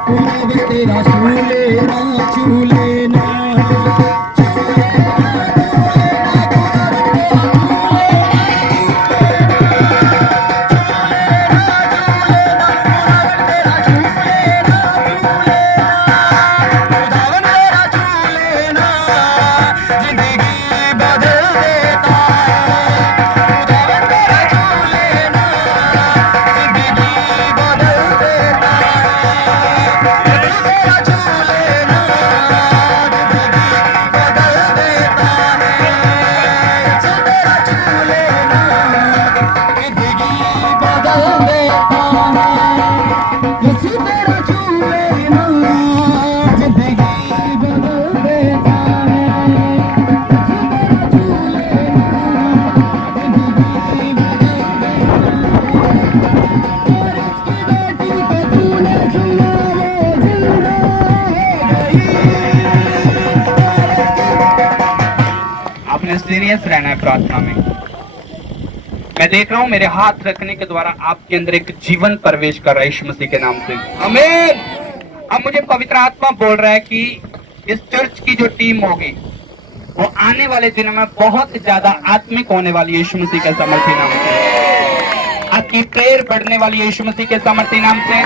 खुदावन तेरा छूले ना सीरियस रहना है प्रार्थना में। मैं देख रहा हूं मेरे हाथ रखने के द्वारा आपके अंदर एक जीवन प्रवेश कर रहा है यीशु मसीह के नाम से। आमीन। अब मुझे पवित्र आत्मा बोल रहा है कि इस चर्च की जो टीम होगी वो आने वाले दिनों में बहुत ज्यादा आत्मिक होने वाली है यीशु मसीह के सामर्थी नाम से। आपकी प्रेयर बढ़ने वाली है यीशु मसीह के सामर्थी नाम से।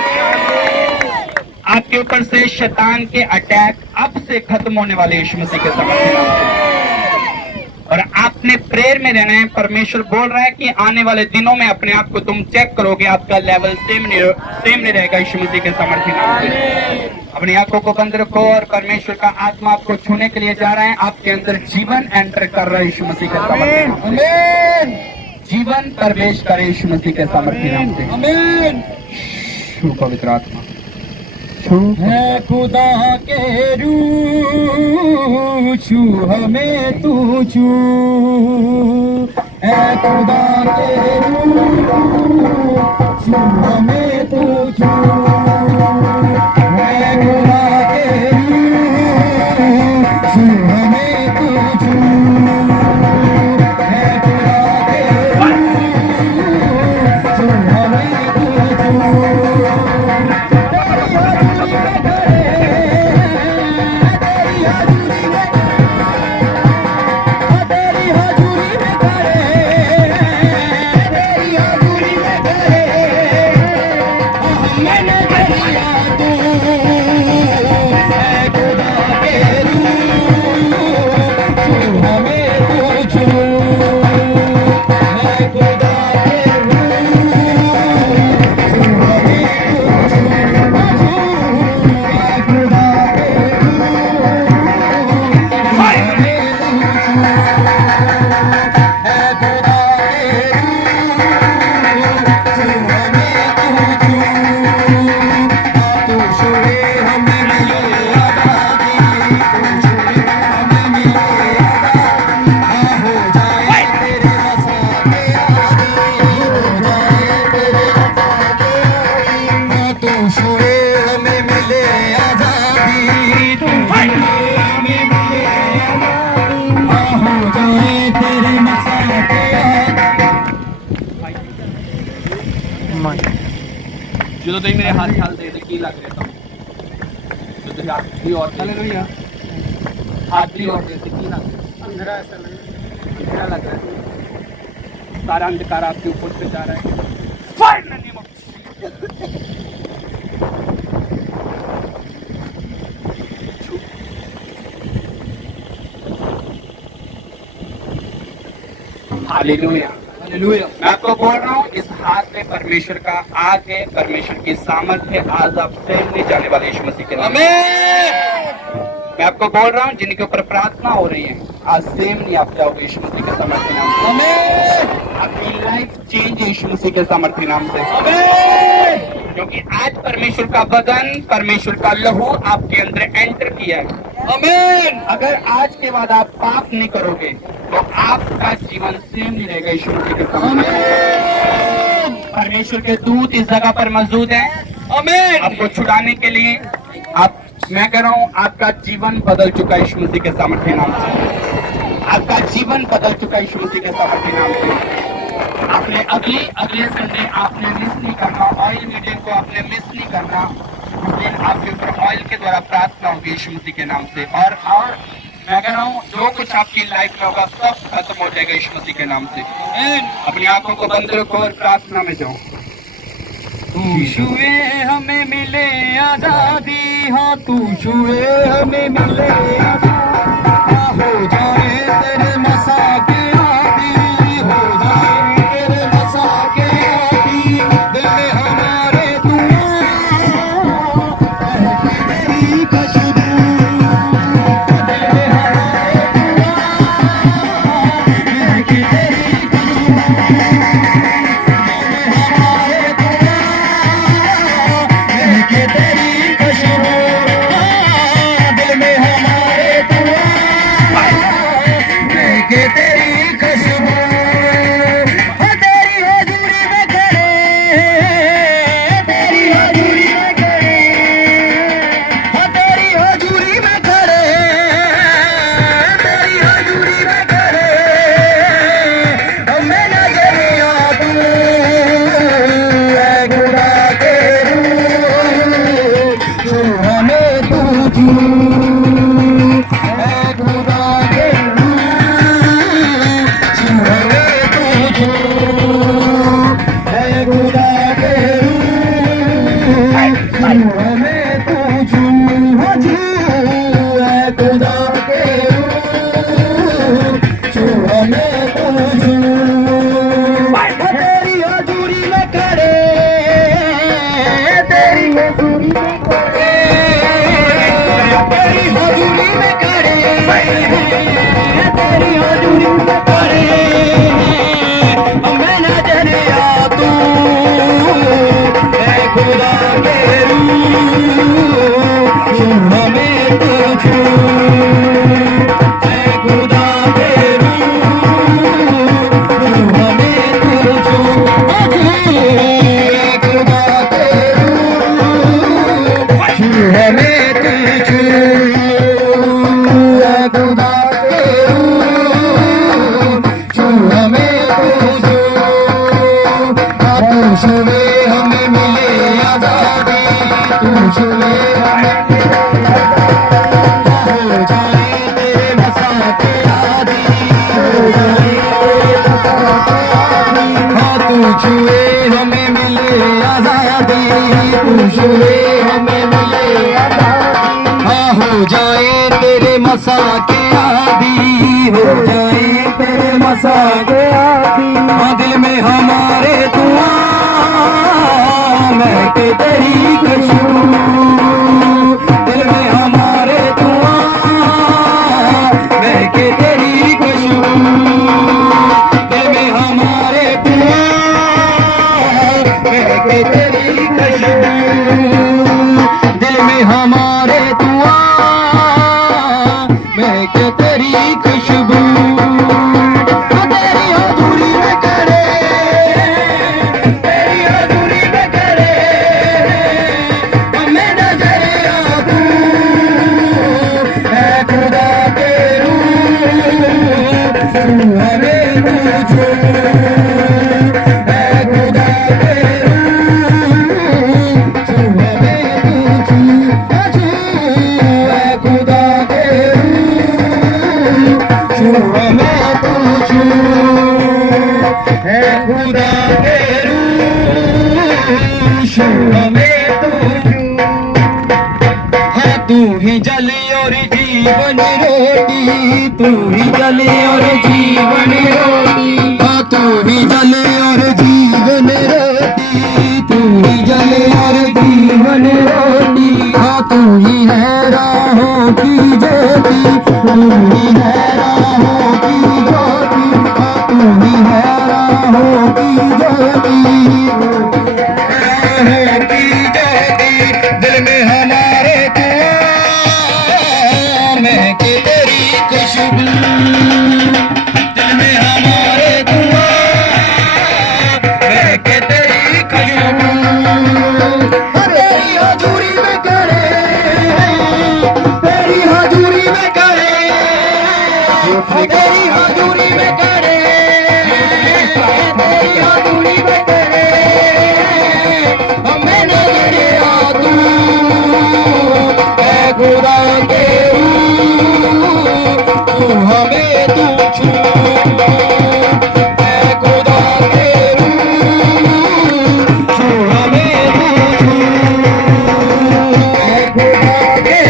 आपके ऊपर से शैतान के अटैक अब से खत्म होने वाले यीशु मसीह के सामर्थी नाम से। और आपने प्रेयर में रहना है। परमेश्वर बोल रहा है कि आने वाले दिनों में अपने आप को तुम चेक करोगे, आपका लेवल सेम नहीं रहेगा यीशु मसीह के सामर्थी नाम से। अपनी आंखों को बंद रखो और परमेश्वर का आत्मा आपको छूने के लिए जा रहा है। आपके अंदर जीवन एंटर कर रहा है यीशु मसीह के सामर्थी नाम से। जीवन प्रवेश करे यीशु मसीह के सामर्थी नाम से। आमीन। पवित्र आत्मा है खुदा के रूह छू हमें तू छू, है खुदा के रूह छू हमें तू छू, है खुदा के रूह छू हमें तू छू, है खुदा के रूह छू हमें तू छू। जो तो मेरे हाथ हाल दे की लग रहा जो तो हाथ और हाथ और जैसे की अंधेरा ऐसा अंधेरा लग रहा है। सारा अंधकार आपके ऊपर से जा रहा है। Fire in the name of hallelujah. मैं आपको बोल रहा हूँ इस हाथ में परमेश्वर का आग है, परमेश्वर की सामर्थ्य है। आज आप सेम नहीं जाने वाले यीशु मसीह के नाम में। मैं आपको बोल रहा हूँ जिनके ऊपर प्रार्थना हो रही है, आज सेम नहीं आप जाओगे यीशु मसीह के सामर्थ्य नाम से। आपकी लाइफ चेंज है यीशु मसीह के सामर्थ्य नाम से। क्योंकि आज परमेश्वर का वचन, परमेश्वर का लहू आपके अंदर एंटर किया है। आमीन। अगर आज के बाद आप पाप नहीं करोगे तो आपका जीवन सेम नहीं रहेगा यीशु मसीह के सामने। परमेश्वर के दूत इस जगह पर मौजूद हैं। आमीन। आपको छुड़ाने के लिए मैं कह रहा हूँ आपका जीवन बदल चुका है यीशु मसीह के सामर्थ्य नाम से। आपका जीवन बदल चुका है यीशु मसीह के सामर्थ्य नाम से। आपने अगले संडे आपने मिस नहीं करना, ऑयल मीटिंग को आपने मिस नहीं करना। उस दिन आपके ऊपर ऑयल के द्वारा प्रार्थना होगी यीशु मसीह के नाम से। और मैं कह रहा हूँ जो कुछ आपकी लाइफ में होगा सब खत्म हो जाएगा यीशु मसीह के नाम से। अपनी आंखों को बंद रखो और प्रार्थना में जाओ। तू छुए हमें मिले आजादी, हाँ तू छुए हमें मिले आजादी, हो जाए तेरे मसा के आदी, हो जाए तेरे मसा के आदी, दिल में हमारे तू तेरी खुशबू, दिल में हमारे तू तेरी मसा के आदी, हो जाए तेरे मसा के आदी, दिल में हमारे दुआ महके तेरी खुशबू, दिल में हमारे दुआ महके तेरी खुशबू, दिल में हमारे दुआ महके तेरी खुशबू, दिल में हमारे दुआ महके तेरी खुशबू, तेरी हजूरी में करे, तेरी हजूरी में करे, तू ही जल और जीवन रोटी, तू ही जल और जीवन रोटी, हाँ तू ही जल और जीवन रोटी, तू ही जल और जीवन रोटी, हाँ तू ही है राहों की ज्योति, तू ही है राहों की ज्योति, हाँ तू ही है राहों की ज्योति, राहों की ज्योति, दिल में हमारे महके तेरी खुशबू, दिल में हमारे दुआ महके तेरी खुशबू, तेरी हजूरी में करे, तेरी हजूरी में करे, तेरी हजूरी में करे, तेरी हजूरी में करे, हमें नजर आ तू ऐ खुदा के तू हमें तू छू, ऐ खुदा के तू हमें तू छू, ऐ खुदा के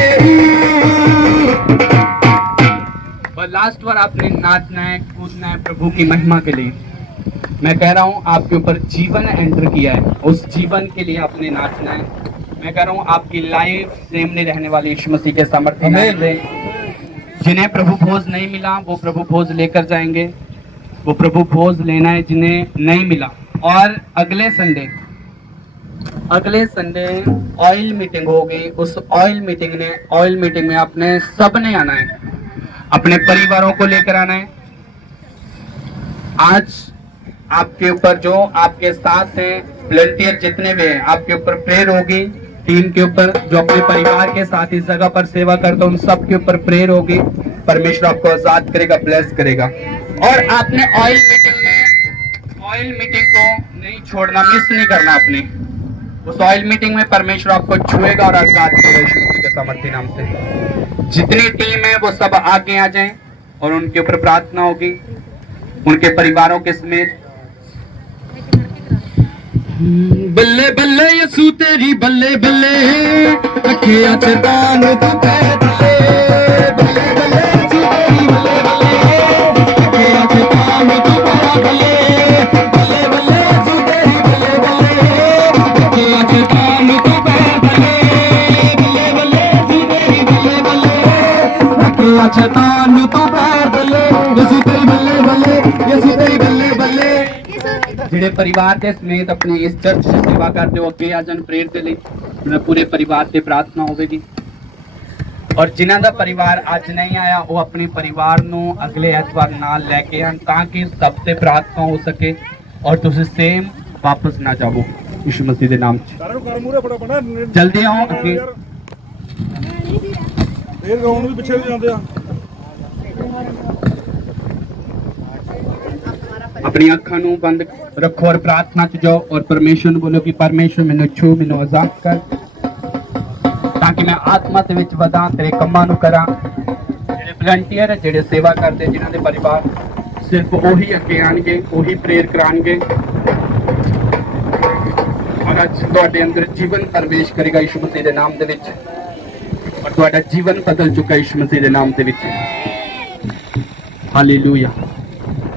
और लास्ट बार आपने नाचना है, कूदना है प्रभु की महिमा के लिए। मैं कह रहा हूँ आपके ऊपर जीवन एंटर किया है, उस जीवन के लिए आपने नाचना है। मैं कह रहा हूँ आपकी लाइफ सेम नहीं रहने वाली यीशु मसीह के सामर्थ्य नाम से। जिन्हें प्रभु भोज नहीं मिला वो प्रभु भोज लेकर जाएंगे, वो प्रभु भोज लेना है जिन्हें नहीं मिला। और अगले संडे ऑयल मीटिंग होगी, उस ऑयल मीटिंग में आपने सबने आना है, अपने परिवारों को लेकर आना है। आज आपके ऊपर जो आपके साथ हैं वॉलंटियर जितने भी हैं, आपके ऊपर प्रेयर होगी, टीम के ऊपर जो अपने परिवार के साथ इस जगह पर सेवा करते हैं उन सब के ऊपर प्रेयर होगी। परमेश्वर आपको आजाद करेगा, ब्लेस करेगा। और आपने ऑयल मीटिंग को नहीं छोड़ना, मिस नहीं करना। आपने उस ऑयल मीटिंग में परमेश्वर आपको छुएगा और आजाद करेगा यीशु मसीह के सामर्थ्य नाम से। जितनी टीम है वो सब आगे आ जाएं और उनके ऊपर प्रार्थना होगी, उनके परिवारों के समेत। बल्ले बल्ले यसू तेरी बल्ले बल्ले, अखियां च दान तू पैर दे, बल्ले बल्ले यसू तेरी बल्ले बल्ले, अखियां च दान तू पैर दे, बल्ले बल्ले यसू तेरी बल्ले बल्ले, अखियां च दान तू पैर दे, बल्ले बल्ले यसू तेरी बल्ले बल्ले, अखियां च दान तू पैर दे, यसू तेरी बल्ले बल्ले, यसू तेरी बल्ले बल्ले। ਜਿਹੜੇ ਪਰਿਵਾਰ ਦੇ ਸਮੇਤ ਆਪਣੀ ਇਸ ਚਰਚ 'ਚ ਸੇਵਾ ਕਰਦੇ ਹੋ ਅੱਗੇ ਆ ਜਾਣ ਪ੍ਰੇਰ ਦੇ ਲਈ। ਉਹਨਾਂ ਪੂਰੇ ਪਰਿਵਾਰ ਤੇ ਪ੍ਰਾਰਥਨਾ ਹੋਵੇਗੀ। ਔਰ ਜਿਨ੍ਹਾਂ ਦਾ ਪਰਿਵਾਰ ਅੱਜ ਨਹੀਂ ਆਇਆ ਉਹ ਆਪਣੇ ਪਰਿਵਾਰ ਨੂੰ ਅਗਲੇ ਐਤਵਾਰ ਨਾਲ ਲੈ ਕੇ ਆਣ ਤਾਂ ਕਿ ਸਭ ਤੇ ਪ੍ਰਾਰਥਨਾ ਹੋ ਸਕੇ ਔਰ ਤੁਸੀਂ ਸੇਮ ਵਾਪਸ ਨਾ ਜਾਵੋ ਯਿਸੂ ਮਸੀਹ ਦੇ ਨਾਮ 'ਚ। ਜਲਦੀ ਆਓ ਅੱਗੇ। ਇਹ ਗਰਾਊਂਡ ਵੀ ਪਿੱਛੇ ਜਾਂਦੇ ਆ। अपनी अखा नू बंद रखो और प्रार्थना च जाओ और परमेश्वर नू बोलो कि परमेश्वर मैनू छू, मैनू आजाद कर ताकि मैं आत्मा दे विच वधां, तेरे कम्मां नू करां। जेड़े वॉलंटियर है, जेड़े सेवा करते, जिन्हां दे परिवार सिर्फ ओही अगे आणगे, ओही प्रेयर कराणगे और अज तुहाडे अंदर जीवन प्रवेश करेगा यीशु मसीह दे नाम दे विच और तुहाडा जीवन बदल चुका यीशु मसीह दे नाम दे विच। हालेलुया।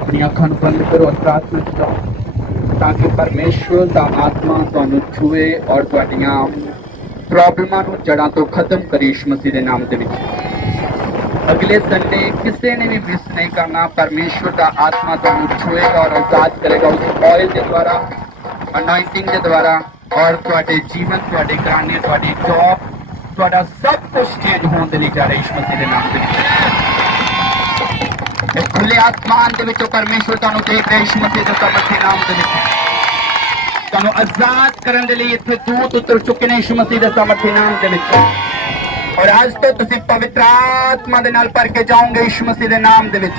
अपनी अखां बंद करो और प्रार्थना च जाओ ताकि परमेश्वर का आत्मा तुहानू छुए और तुहाडियां प्रॉब्लमां नू जड़ां तो खत्म करे यीशु मसीह दे नाम दे विच। अगले संडे किसी ने भी मिस नहीं करना। परमेश्वर का आत्मा तुहानू छुएगा और आजाद करेगा उस ऑयल के द्वारा, अनॉइंटिंग के द्वारा और तुहाडे जीवन, तुहाडे घराने, तुहाडी जॉब, तुहाडा सब कुछ चेंज होने दे लई जा रहा यीशु मसीह दे नाम दे विच। खुले आसमान दे विचों परमेश्वर तुहानू देख रहा यीशु मसीह दे सामर्थ्य नाम दे विच। तुहानू आजाद करन दे लई इत्थे दूत उतर चुके ने यीशु मसीह दे सामर्थ्य नाम दे विच। और आज तो तुसीं पवित्र आत्मा दे नाल भर के जाओगे यीशु मसीह दे नाम दे विच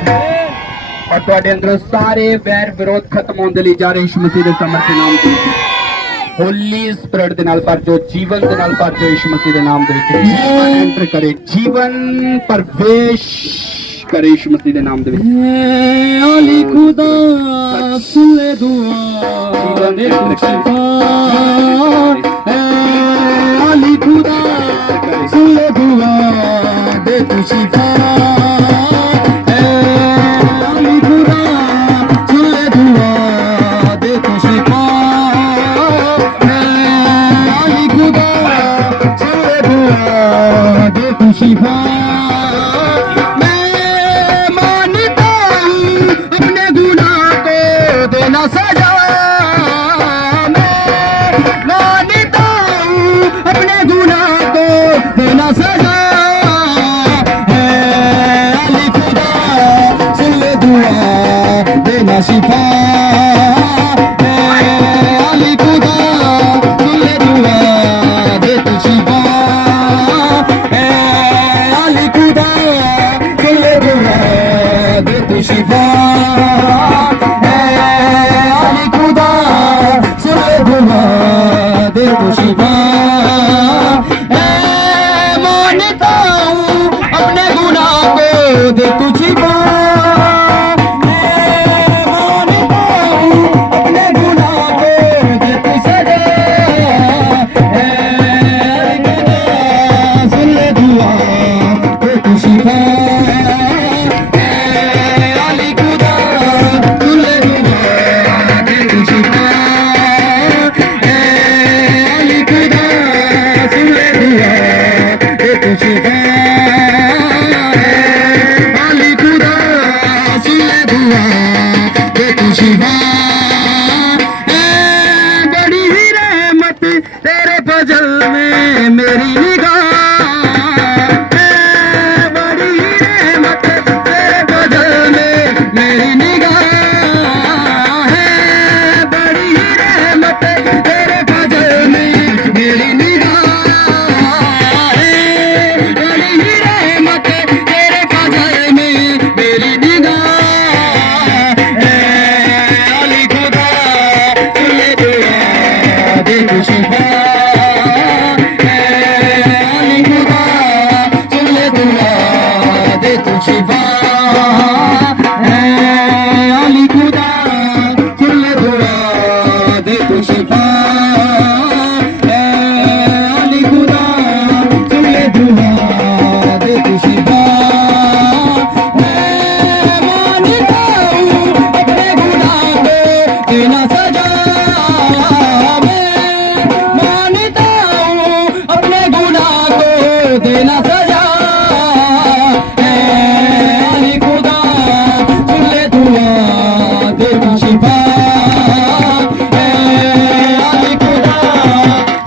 और तुहाडे अंदरों सारे वैर विरोध खत्म होने दे लई जा रहे यीशु मसीह दे सामर्थ्य नाम दे विच। होली स्पिरिट दे नाल भर जो, जीवन दे नाल भर जो यीशु मसीह दे नाम दे विच। जीवन एंटर करे, जीवन प्रवेश करे यीशु मसीह दे नाम दे विच। अली खुदा सुन ले दुआ दे अली खुदा सुन ले दुआ दे तू शिफा अली खुदा सुन ले दुआ दे तू शिफा अली खुदा सुन ले दुआ दे तू शिफा मैं मानता हूँ अपने गुनाह को देना सजा मानता हूँ अपने गुनाह को देना सजा अली खुदा सुन ले दुआ देना शिफा अली खुदा सुन ले दुआ दे तू शिफा अली खुदा सुन ले दुआ दे तू शिफा अली खुदा सुन ले दुआ दे तू शिफा मानता हूँ अपने गुनाह को दे तू शिफा मानता हूँ अपने गुनाह को दे तू सजा सुन ले दुआ दे तू शिफा अली खुदा सुन ले दुआ दे तू शिफा अली खुदा सुन ले दुआ दे तू शिफा अली खुदा सुन ले दुआ दे तू शिफा बड़ी ही रहमत तेरे फजल में मेरी निगाह बड़ी ही रहमत तेरे फजल में मेरी निगाह है बड़ी ही रहमत तेरे फजल में मेरी निगाह है बड़ी ही रहमत तेरे फजल में मेरी निगाह है अली खुदा सुन ले दुआ दे तू शिफा अली खुदा सुन ले दुआ दे तू शिफा अली खुदा सुन ले दुआ दे तू शिफा अली खुदा सुन ले दुआ दे तू शिफा मानता हूँ अपने गुनाह को देना सजा मानता हूँ अपने गुनाह को देना सजा अली खुदा सुन ले दुआ दे तू शिफा अली खुदा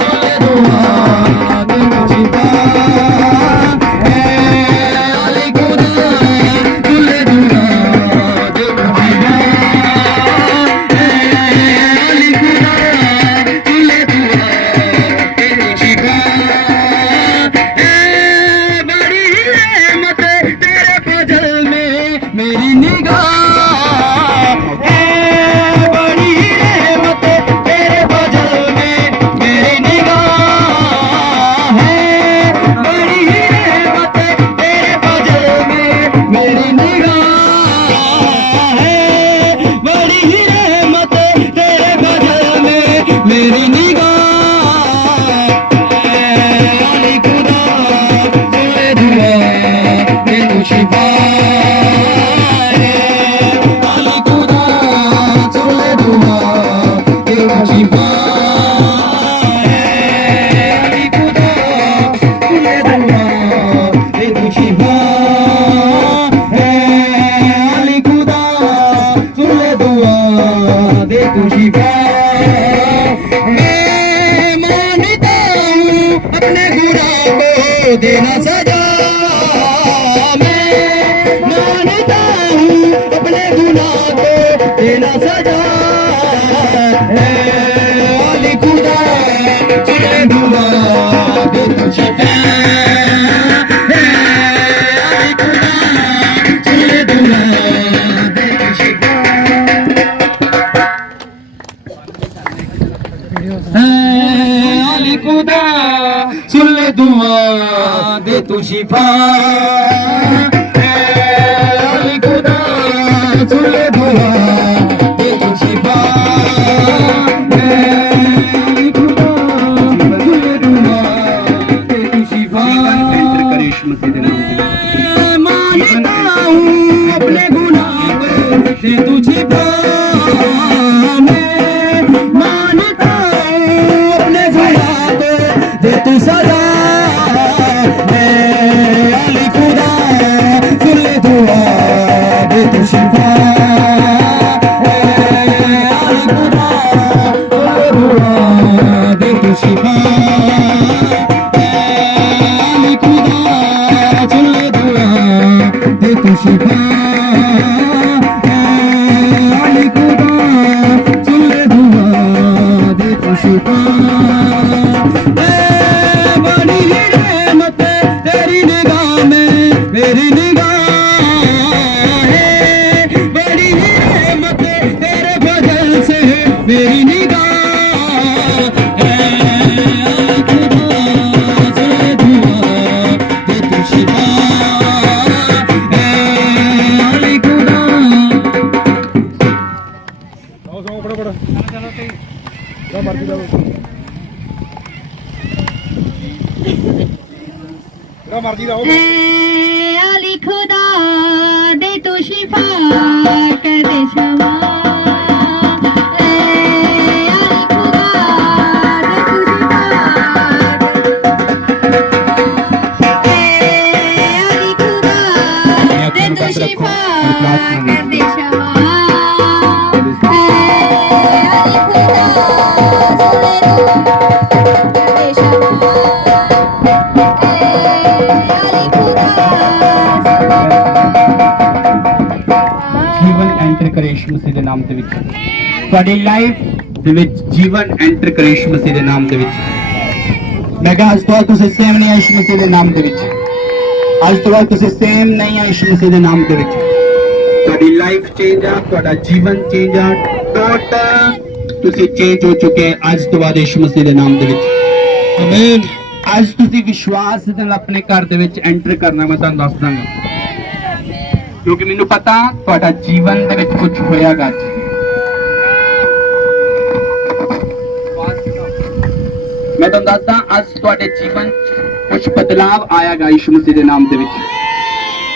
सुन ले दुआ दे तू शिफा अली खुदा सुन ले दुआ दे तू शिफा अली खुदा सुन ले दुआ दे तू शिफा बड़ी ही रहमत तेरे फजल में मेरी निगाह बड़ी ही रहमत तेरे फजल में मेरी निगाह है बड़ी ही रहमत तेरे फजल में मेरी निगाह है बड़ी ही रहमत तेरे फजल में मेरी निगाह अली खुदा सुन ले दुआ दे तू शिफा अली खुदा सुन ले दुआ दे तू शिफा अली खुदा सुन ले दुआ दे तू शिफा अली खुदा सुन ले दुआ दे तू शिफा मानता हूँ अपने गुनाह को देना सजा मानता हूँ अपने गुनाह को देना सजा अली खुदा सुन ले दुआ दे तू शिफा अली खुदा सुन ले दुआ दे तू शिफा अली खुदा सुन ले दुआ दे तू शिफा अली खुदा सुन ले दुआ दे तू शिफा अली खुदा सुन ले दुआ दे तू शिफा यीशु मसीह के नाम से। मानता हूँ अपने गुनाह को दे तुझे मानता हूँ अपने गुनाह को दे तू सदा अली खुदा सुन ले दुआ दे तू शिफा अली खुदा सुन ले दुआ दे तू शिफा अली खुदा सुन ले दुआ दे तू शिफा अली खुदा सुन ले दुआ दे तू शिफा बड़ी ही रहमत तेरी निगाह में मेरी निगाह है बड़ी ही रहमत तेरे बदल से मेरी निगाह है खुदा सुन ले दुआ दे तू शिफा अली खुदा आओ सो बड़ा बड़ा क्या मर्जी जाओ क्या मर्जी जाओ अली खुदा दे तू शिफा कर दे शमा अली खुदा दे तू शिफा अली खुदा दे तू शिफा कर दे शमा अली खुदा जीवन एंटर करे यीशु मसीह ਦੇ ਨਾਮ ਦੇ ਵਿੱਚ ਤੁਹਾਡੀ ਲਾਈਫ ਦੇ ਵਿੱਚ ਜੀਵਨ ਐਂਟਰ ਕਰੇ ਯੀਸ਼ੂ ਮਸੀਹ ਦੇ ਨਾਮ ਦੇ ਵਿੱਚ ਮੈਂ ਕਿਹਾ ਅੱਜ ਤੋਂ ਬਾਅਦ ਤੁਸੀਂ ਸੇਮ ਨਹੀਂ ਆ ਯੀਸ਼ੂ ਮਸੀਹ ਦੇ ਨਾਮ ਦੇ ਵਿੱਚ ਅੱਜ ਤੋਂ ਬਾਅਦ ਤੁਸੀਂ ਸੇਮ ਨਹੀਂ ਆ ਯੀਸ਼ੂ ਮਸੀਹ ਦੇ ਨਾਮ ਦੇ ਵਿੱਚ ਤੁਹਾਡੀ ਲਾਈਫ ਚੇਂਜ ਆ ਤੁਹਾਡਾ ਜੀਵਨ ਚੇਂਜ ਆ ਟੋਟਲ ਤੁਸੀਂ ਚੇਂਜ ਹੋ ਚੁੱਕੇ ਅੱਜ ਤੋਂ ਬਾਅਦ ਯੀਸ਼ੂ ਮਸੀਹ ਦੇ ਨਾਮ ਦੇ ਵਿੱਚ ਆਮੀਨ ਅੱਜ ਤੁਸੀਂ ਵਿਸ਼ਵਾਸ ਨਾਲ ਆਪਣੇ ਘਰ ਦੇ ਵਿੱਚ ਐਂਟਰ ਕਰਨਾ ਮੈਂ ਤੁਹਾਨੂੰ ਦੱਸ ਦਾਂਗਾ क्योंकि मैंने पता ਤੁਹਾਡਾ जीवन ਦੇ ਵਿੱਚ ਕੁਝ ਹੋਇਆਗਾ ਅੱਜ मैं ਤੁਹਾਨੂੰ ਦੱਸਦਾ ਅੱਜ ਤੁਹਾਡੇ ਜੀਵਨ ਕੁਝ ਬਦਲਾਵ ਆਏਗਾ ਯੀਸ਼ੂ ਮਸੀਹ ਦੇ ਨਾਮ ਦੇ ਵਿੱਚ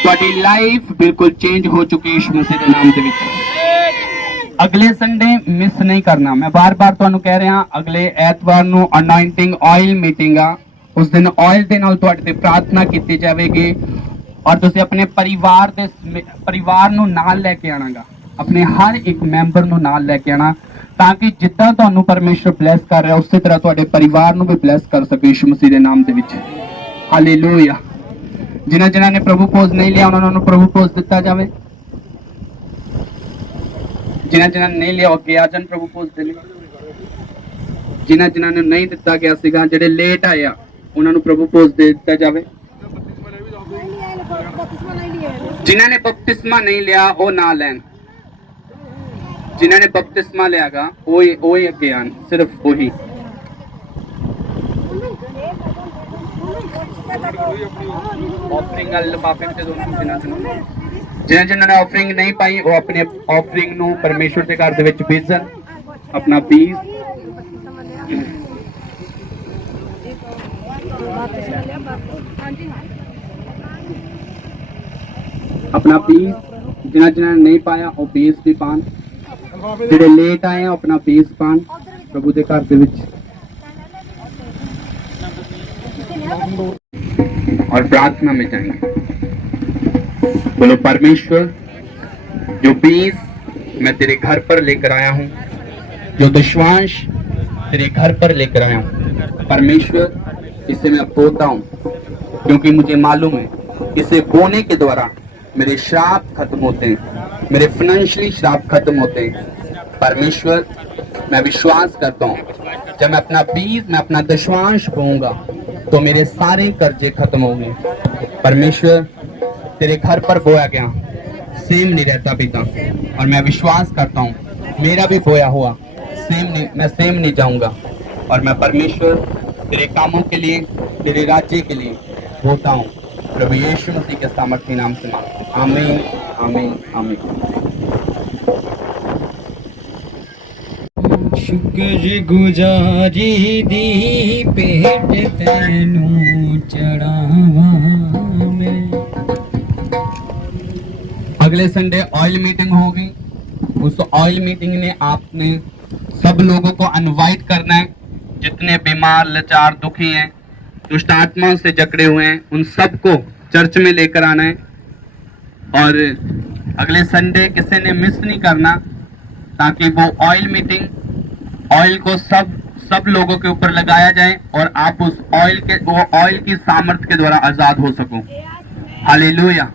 ਤੁਹਾਡੀ ਲਾਈਫ ਬਿਲਕੁਲ ਚੇਂਜ ਹੋ ਚੁੱਕੀ ਯੀਸ਼ੂ ਮਸੀਹ ਦੇ ਨਾਮ ਦੇ ਵਿੱਚ ਅਗਲੇ ਸੰਡੇ ਮਿਸ ਨਹੀਂ ਕਰਨਾ ਮੈਂ ਬਾਰ-ਬਾਰ ਤੁਹਾਨੂੰ ਕਹਿ ਰਿਹਾ ਅਗਲੇ ਐਤਵਾਰ ਨੂੰ ਅਨੋਇੰਟਿੰਗ ਆਇਲ ਮੀਟਿੰਗ ਆ ਉਸ ਦਿਨ ਆਇਲ ਦੇ ਨਾਲ ਤੁਹਾਡੇ ਤੇ ਪ੍ਰਾਰਥਨਾ ਕੀਤੀ ਜਾਵੇਗੀ और तुसी अपने परिवार ਨੂੰ ਨਾਲ ਲੈ ਕੇ ਆਣਾਗਾ ਆਪਣੇ ਹਰ ਇੱਕ ਮੈਂਬਰ ਨੂੰ ਨਾਲ ਲੈ ਕੇ ਆਣਾ ਤਾਂ ਕਿ ਜਿੱਦਾਂ ਤੁਹਾਨੂੰ ਪਰਮੇਸ਼ਰ ਬਲੈਸ ਕਰ ਰਿਹਾ ਉਸੇ ਤਰ੍ਹਾਂ ਤੁਹਾਡੇ ਪਰਿਵਾਰ ਨੂੰ ਵੀ ਬਲੈਸ ਕਰ ਸਕੇ ਯਿਸੂ ਮਸੀਹ ਦੇ ਨਾਮ ਦੇ ਵਿੱਚ ਹਾਲੇਲੂਇਆ ਜਿਨ੍ਹਾਂ ਨੇ ਪ੍ਰਭੂ ਪੋਜ਼ ਨਹੀਂ ਲਿਆ ਉਹਨਾਂ ਨੂੰ ਪ੍ਰਭੂ ਪੋਜ਼ ਦਿੱਤਾ ਜਾਵੇ ਜਿਨ੍ਹਾਂ ਨੇ ਨਹੀਂ ਲਿਆ ਅੱਗੇ ਆ ਜਾਣ ਪ੍ਰਭੂ ਪੋਜ਼ ਦੇ ਲਈ ਜਿਨ੍ਹਾਂ ਨੂੰ ਨਹੀਂ ਦਿੱਤਾ ਗਿਆ ਸੀਗਾ ਜਿਹੜੇ ਲੇਟ ਆਏ ਆ ਉਹਨਾਂ ਨੂੰ ਪ੍ਰਭੂ ਪੋਜ਼ ਦੇ ਦਿੱਤਾ ਜਾਵੇ जिन्हों ने बपतिस्मा नहीं लिया वो ना लैन जिन्हों ने बपतिस्मा लियागा वो ही अगे आन सिर्फ वही ऑफरिंग लिफाफे में जिन्होंने ने ऑफरिंग नहीं पाई वो अपने ऑफरिंग नू परमेश्वर के घर दे विच भेजन अपना बीज अपना पीस जिन्होंने नहीं पाया वो पीस भी पान जेडे लेट आए अपना पीस पान प्रभु के घर दे विच और प्रार्थना में जाएंगे बोलो परमेश्वर जो पीस मैं तेरे घर पर लेकर आया हूँ जो विश्वास तेरे घर पर लेकर आया हूँ परमेश्वर इसे मैं बोता हूँ क्योंकि मुझे मालूम है इसे बोने के द्वारा मेरे श्राप खत्म होते हैं मेरे फाइनेंशियली श्राप खत्म होते हैं परमेश्वर मैं विश्वास करता हूँ जब मैं अपना बीज मैं अपना दशवांश बोऊंगा तो मेरे सारे कर्जे खत्म होंगे परमेश्वर तेरे घर पर बोया गया सेम नहीं रहता पिता और मैं विश्वास करता हूँ मेरा भी बोया हुआ सेम नहीं मैं सेम नहीं जाऊंगा और मैं परमेश्वर तेरे कामों के लिए तेरे राज्य के लिए बोता हूँ प्रभु यीशु मसीह के सामर्थ्य नाम से आमीन आमीन आमीन शुक्र गुजारी दी पेट तैनू चढ़ावा अगले संडे ऑयल मीटिंग होगी। उस ऑयल मीटिंग में आपने सब लोगों को इनवाइट करना है, जितने बीमार, लाचार, दुखी हैं, दुष्ट आत्माओं से जकड़े हुए हैं, उन सबको चर्च में लेकर आना है। और अगले संडे किसी ने मिस नहीं करना, ताकि वो ऑयल मीटिंग, ऑयल को सब लोगों के ऊपर लगाया जाए और आप उस ऑयल की सामर्थ्य के द्वारा आजाद हो सको। हालेलुया।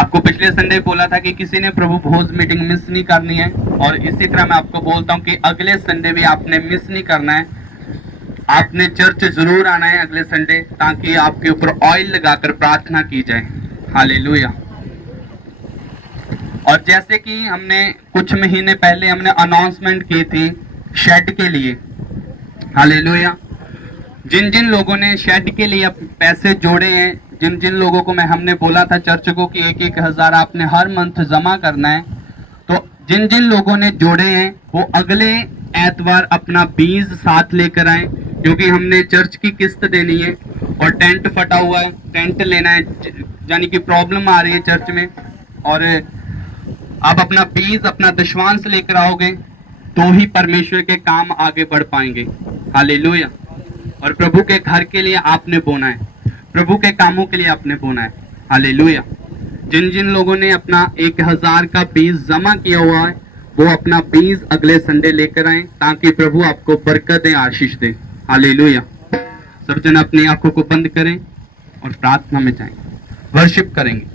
आपको पिछले संडे बोला था कि किसी ने प्रभु भोज मीटिंग मिस नहीं करनी है, और इसी तरह मैं आपको बोलता हूं कि अगले संडे भी आपने मिस नहीं करना है। आपने चर्च जरूर आना है अगले संडे, ताकि आपके ऊपर ऑयल लगाकर प्रार्थना की जाए। हालेलुया। और जैसे कि हमने कुछ महीने पहले हमने अनाउंसमेंट की थी शेड के लिए, हालेलुया, जिन जिन लोगों ने शेड के लिए पैसे जोड़े हैं, जिन जिन लोगों को हमने बोला था चर्च को कि 1,000 आपने हर मंथ जमा करना है, तो जिन जिन लोगों ने जोड़े हैं वो अगले एतवार अपना बीज साथ लेकर आए, क्योंकि हमने चर्च की किस्त देनी है और टेंट फटा हुआ है, टेंट लेना है, यानी कि प्रॉब्लम आ रही है चर्च में। और आप अपना बीज, अपना दशवांश लेकर आओगे तो ही परमेश्वर के काम आगे बढ़ पाएंगे। हालेलुया। और प्रभु के घर के लिए आपने बोना है, प्रभु के कामों के लिए आपने बोना है। हालेलुया। जिन जिन लोगों ने अपना 1,000 का बीज जमा किया हुआ है वो अपना बीज अगले संडे लेकर आए, ताकि प्रभु आपको बरकत दे, आशीष दे। हालेलुया। सब जन अपनी आंखों को बंद करें और प्रार्थना में जाएं, वर्शिप करेंगे।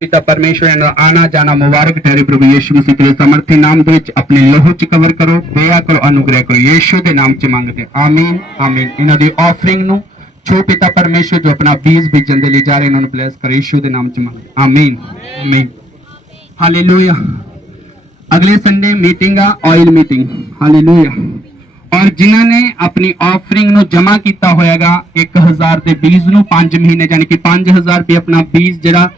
पिता परमेश्वर आना जाना मुबारक ठहरे प्रभु यीशु मसीह के समर्थी नाम ਦੇ ਵਿੱਚ अपने लहू च कवर करो, दया करो, अनुग्रह करो, यीशु ਦੇ ਨਾਮ ਚ ਮੰਗਦੇ। ਆਮੀਨ ਆਮੀਨ। ਇਹਨਾਂ ਦੀ ਆਫਰਿੰਗ ਨੂੰ छो पिता परमेश्वर जो अपना बीज बीजन दे ले जा रहे इन्होंने ब्लेस करे, यीशु के नाम च मंगते। आमीन आमीन। हालेलुया। अगले संडे मीटिंग आ ऑयल मीटिंग। हालेलुया। और जिन्होंने अपनी ऑफरिंग नु जमा किया होएगा 1,000 के बीज नु 5 महीने यानी कि 5,000 रुपये अपना बीज जरा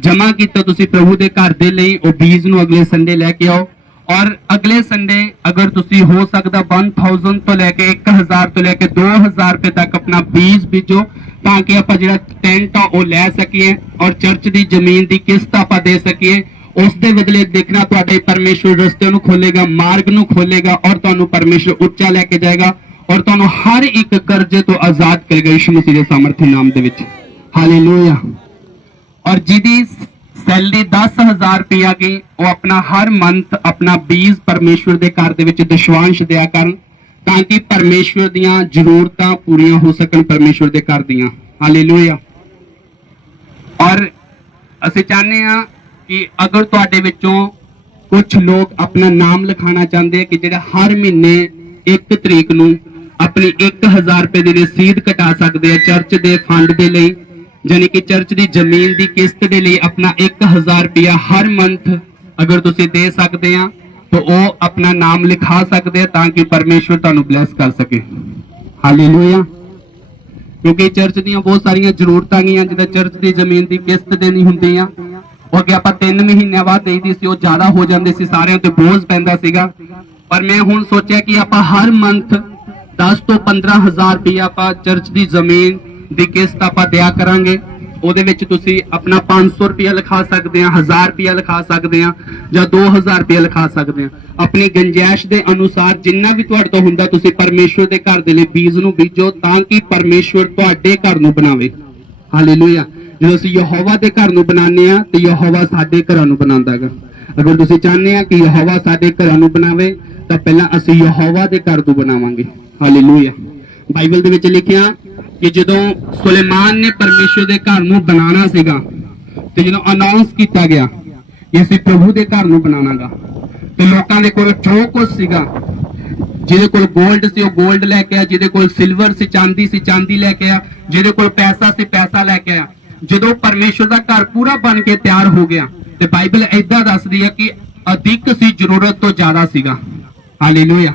जमा किया तुसी प्रभु के घर दे लई, ओ बीज नु अगले संडे लेके आओ। और अगले संडे अगर तुसी हो सकता 1,000 तो लेके 1,000 तो लेके 2,000 रुपए तक अपना बीज बीजो, ताकि आप जो टेंट आ लै सकीए और चर्च की जमीन की किस्त आप दे सकीए। उस दे बदले देखना तुहाडे परमेश्वर रस्ते नूं खोलेगा, मार्ग नूं खोलेगा और तुहानूं परमेश्वर उच्चा लेके जाएगा और तुहानूं हर एक कर्जे तो आजाद करेगा यीशु मसीह के सामर्थी नाम दे विच। हालेलुया। और जिहदी सैलरी 10,000 रुपया की वो अपना हर मंथ अपना बीज परमेश्वर के घर दे विच दशवांश दिया करन, ताकि परमेश्वर दियां जरूरतां पूरियां हो सकन परमेश्वर के घर दियां। हालेलुया। और असीं चाहते हैं कि अगर तुहाडे विचों कुछ लोग अपना नाम लिखाना चाहते हैं कि जिहड़ा हर महीने 1 तरीक नूं अपनी 1,000 रुपए की रसीद कटा सकते हैं चर्च के फंड के लिए, यानी कि चर्च की जमीन की किस्त के लिए अपना 1,000 रुपया हर मंथ अगर तुसी दे सकते हैं तो वो अपना नाम लिखा सकते हैं, ताकि परमेश्वर तुहानूं ब्लैस कर सके। हालेलुया। क्योंकि चर्च दी बहुत सारिया जरूरतां गईयां, जिद्दां चर्च की जमीन की किस्त देनी हुंदी आ, वो अगे आपां 3 महीने बाद देईदी सी, वो ज्यादा हो जांदे सी, सारियां ते बोझ पैंदा सीगा। पर मैं हुण सोचिया कि आपां हर मंथ 10 तो 15,000 रुपया आपां चर्च की जमीन दी किस्त आपां दिया करांगे। ਉਹਦੇ ਵਿੱਚ ਤੁਸੀਂ अपना 500 रुपया लिखा सकते हैं, 1,000 रुपया लिखा सकते हैं, या 2,000 रुपया लिखा सकते हैं। अपनी गुंजाइश के अनुसार जिन्ना भी तुहाडे तो हुंदा तुसीं परमेश्वर के घर दे लई बीज नूं बीजो, ताकि परमेश्वर तुहाडे घर नूं बनावे। हालेलुया। जो असीं यहोवा के घर नूं बनाने आ ते यहोवा साडे घरां नूं बनांदा है। अगर तुसीं चाहते हैं कि यहोवा साडे घरां नूं बनावे तां पहलां असीं यहोवा के घर नूं बनावांगे। हालेलुया। बाइबल दे विच लिखिया कि जदों सुलेमान ने परमेश्वर के घर नूं बनाना सीगा ते जदों अनाउंस किया गया कि असीं प्रभु के घर नूं बनाणागा, ते लोकां दे कोल जो कुछ सीगा, जिहदे कोल गोल्ड सी ओह गोल्ड लैके आया, जिहदे कोल सिल्वर सी चांदी लैके आया, जिहदे कोल पैसा सी पैसा लैके आया। जदों परमेश्वर का घर पूरा बन के तैयार हो गया ते बाइबल इदां दसदी है कि अधिक सी जरूरत तो ज्यादा सीगा। हालेलुया।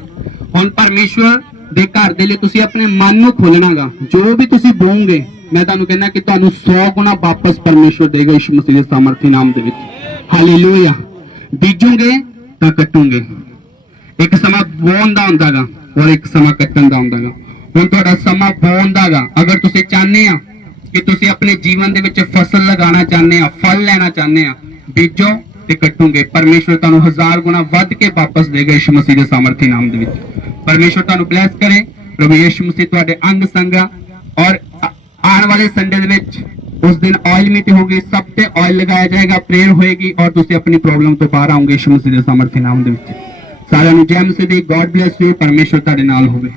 हुण परमेश्वर दे घर दे लई तुसीं अपने मन नूं खोलणागा, जो भी तुसीं बोओगे मैं तुहानूं कहना कि तुहानूं 100 गुना वापस परमेश्वर देगा यीशु मसीह के सामर्थी नाम दे विच। हालेलुया। बीजोगे तां कट्टोगे। एक समा बोण दा हुंदागा और एक समा कट्टण दा हुंदागा। हुण तुहाडा समा बोण दागा। अगर तुसीं चाहते आ ਕਿ ਤੁਸੀਂ ਆਪਣੇ ਜੀਵਨ ਦੇ ਵਿੱਚ ਫਸਲ ਲਗਾਉਣਾ ਚਾਹੁੰਦੇ ਆ, ਫਲ ਲੈਣਾ ਚਾਹੁੰਦੇ ਆ, ਬੀਜੋ ਤੇ ਕੱਟੋਗੇ, ਪਰਮੇਸ਼ਵਰ ਤੁਹਾਨੂੰ 1000 ਗੁਣਾ ਵੱਧ ਕੇ ਵਾਪਸ ਦੇਗਾ ਯਿਸੂ ਮਸੀਹ ਦੇ ਸਾਮਰਥੀ ਨਾਮ ਦੇ ਵਿੱਚ। ਪਰਮੇਸ਼ਵਰ ਤੁਹਾਨੂੰ ਬਲੈਸ ਕਰੇ। ਪ੍ਰਭੂ ਯਿਸੂ ਮਸੀਹ ਤੁਹਾਡੇ ਅੰਗ ਸੰਗਾ ਔਰ ਆਉਣ ਵਾਲੇ ਸੰਡੇ ਦੇ ਵਿੱਚ ਉਸ ਦਿਨ ਆਇਲ ਮੀਟਿੰਗ ਹੋਗੀ, ਸਭ ਤੇ ਆਇਲ ਲਗਾਇਆ ਜਾਏਗਾ, ਪ੍ਰੇਅਰ ਹੋਏਗੀ ਔਰ ਤੁਸੀਂ ਆਪਣੀ ਪ੍ਰੋਬਲਮ ਤੋਂ ਬਾਹਰ ਆਓਗੇ ਯਿਸੂ ਮਸੀਹ ਦੇ ਸਾਮਰਥੀ ਨਾਮ ਦੇ ਵਿੱਚ। ਸਾਰਿਆਂ ਨੂੰ ਜੈ ਮਸੀਹ ਦੀ। God bless you. ਪਰਮੇਸ਼ਵਰ ਤੁਹਾਡੇ ਨਾਲ ਹੋਵੇ।